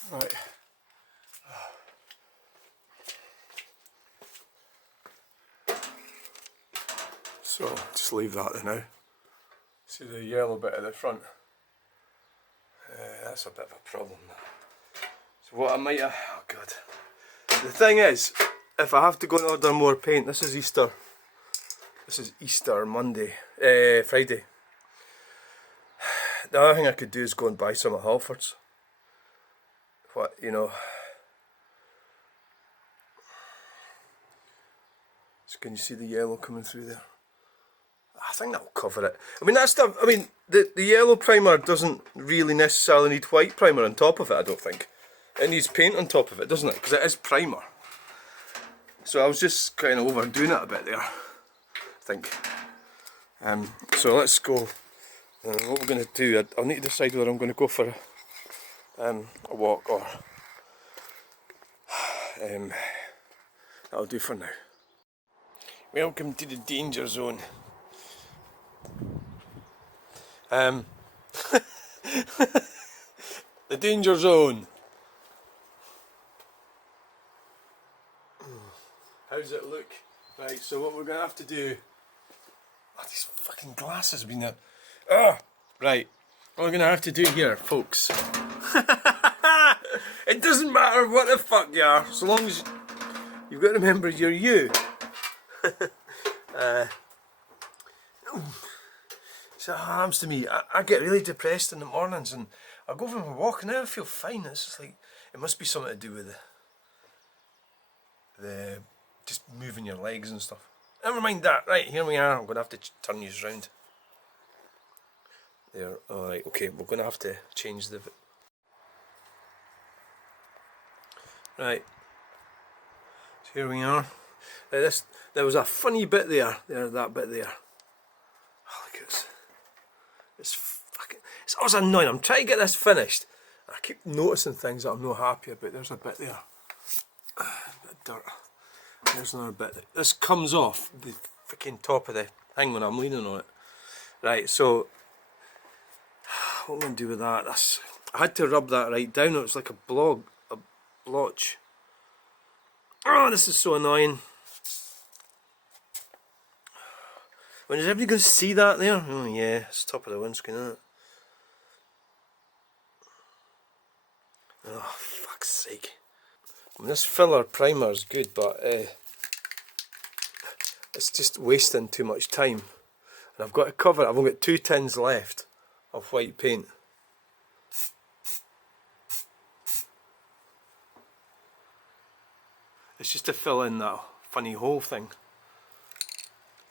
Right. So just leave that there now. See the yellow bit at the front? That's a bit of a problem. So what I might have, oh god. The thing is, if I have to go and order more paint, this is Easter Monday, Friday. The other thing I could do is go and buy some at Halfords. What, you know. So can you see the yellow coming through there? I think that'll cover it. I mean, that stuff, I mean, the yellow primer doesn't really necessarily need white primer on top of it, I don't think. It needs paint on top of it, doesn't it? Because it is primer. So I was just kind of overdoing it a bit there, I think. So let's go. What we're going to do, I'll need to decide whether I'm going to go for a walk or that'll do for now. Welcome to the danger zone. The danger zone. How's it look? Right, so what we're going to have to do... Oh, these fucking glasses have been there. Right, what we're going to have to do here, folks. It doesn't matter what the fuck you are, so long as you've got to remember you're you. So it happens to me. I get really depressed in the mornings and I go for a walk and now I feel fine. It's just like, it must be something to do with the just moving your legs and stuff. Never mind that. Right, here we are. I'm going to have to turn you around. There. Alright, okay. We're going to have to change the... Right. So here we are. There was a funny bit there. That bit there. Oh, look at this. It's always annoying. I'm trying to get this finished. I keep noticing things that I'm not happy about. There's a bit there. A bit of dirt. There's another bit. This comes off the freaking top of the thing when I'm leaning on it. Right, so what am I going to do with that? I had to rub that right down. It was like a blotch. Oh, this is so annoying. When is everybody going to see that there? Oh yeah, it's top of the windscreen, isn't it? Oh, fuck's sake. I mean, this filler primer is good, but it's just wasting too much time. And I've got to cover it. I've only got 2 tins left of white paint. It's just to fill in that funny hole thing.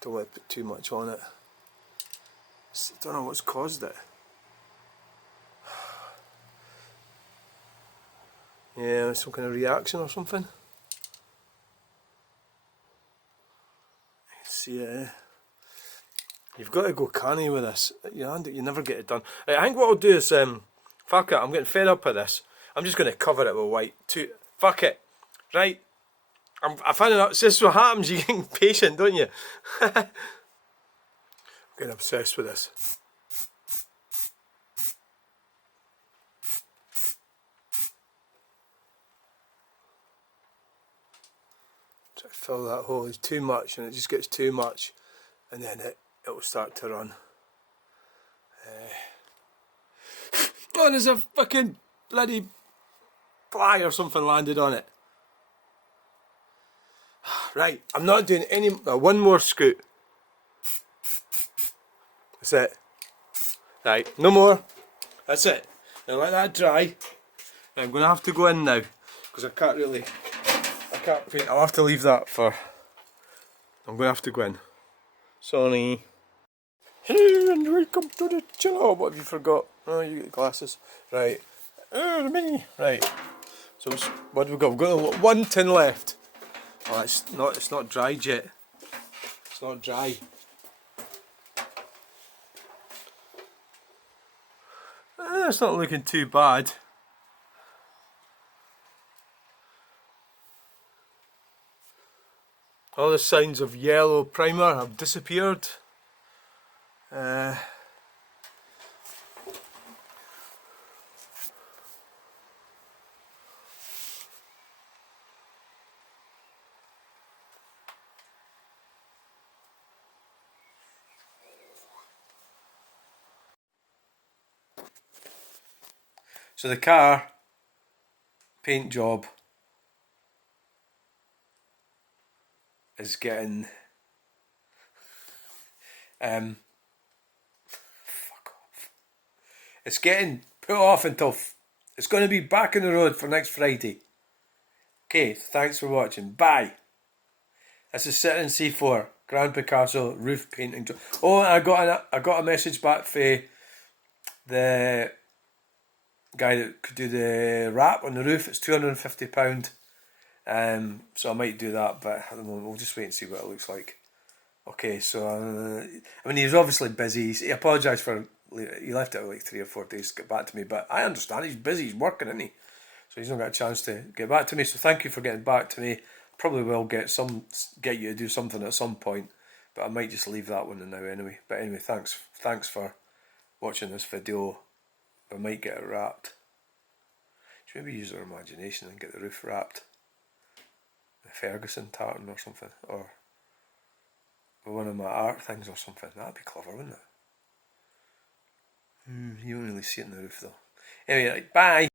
Don't want to put too much on it. I don't know what's caused it. Yeah, some kind of reaction or something. See it. You've got to go canny with this. You never get it done. I think what I'll do is, fuck it. I'm getting fed up of this. I'm just going to cover it with white. Fuck it. Right. I find out this is what happens. You get impatient, don't you? I'm getting obsessed with this. Try to fill that hole. It's too much, and it just gets too much, and then it will start to run. Oh, there's a fucking bloody fly or something landed on it. Right, I'm not doing any... one more scoot. That's it. Right, no more. That's it. Now let that dry. I'm going to have to go in now, because I can't paint. I'll have to leave that for... I'm going to have to go in. Sorry. Hello and welcome to the channel. What have you forgot? Oh, you get glasses. Right. Oh, me. Right. So what have we got? We've got 1 tin left. Oh, it's not dried yet. It's not dry. It's not looking too bad. All the signs of yellow primer have disappeared. So the car paint job is getting fuck off. It's getting put off until it's going to be back on the road for next Friday. Okay, thanks for watching. Bye. This is Citroen C4 Grand Picasso roof painting job. Oh, I got a message back for the guy that could do the wrap on the roof. It's £250. So I might do that, but at the moment we'll just wait and see what it looks like. Okay, so I mean, he was obviously busy. He apologised for he left it like 3 or 4 days to get back to me, but I understand he's busy. He's working, isn't he? So he's not got a chance to get back to me. So thank you for getting back to me. Probably will get you to do something at some point, but I might just leave that one now anyway. But anyway, thanks for watching this video. I might get it wrapped. Should maybe use our imagination and get the roof wrapped. The Ferguson tartan or something, or one of my art things or something. That'd be clever, wouldn't it? You don't really see it in the roof though. Anyway, bye.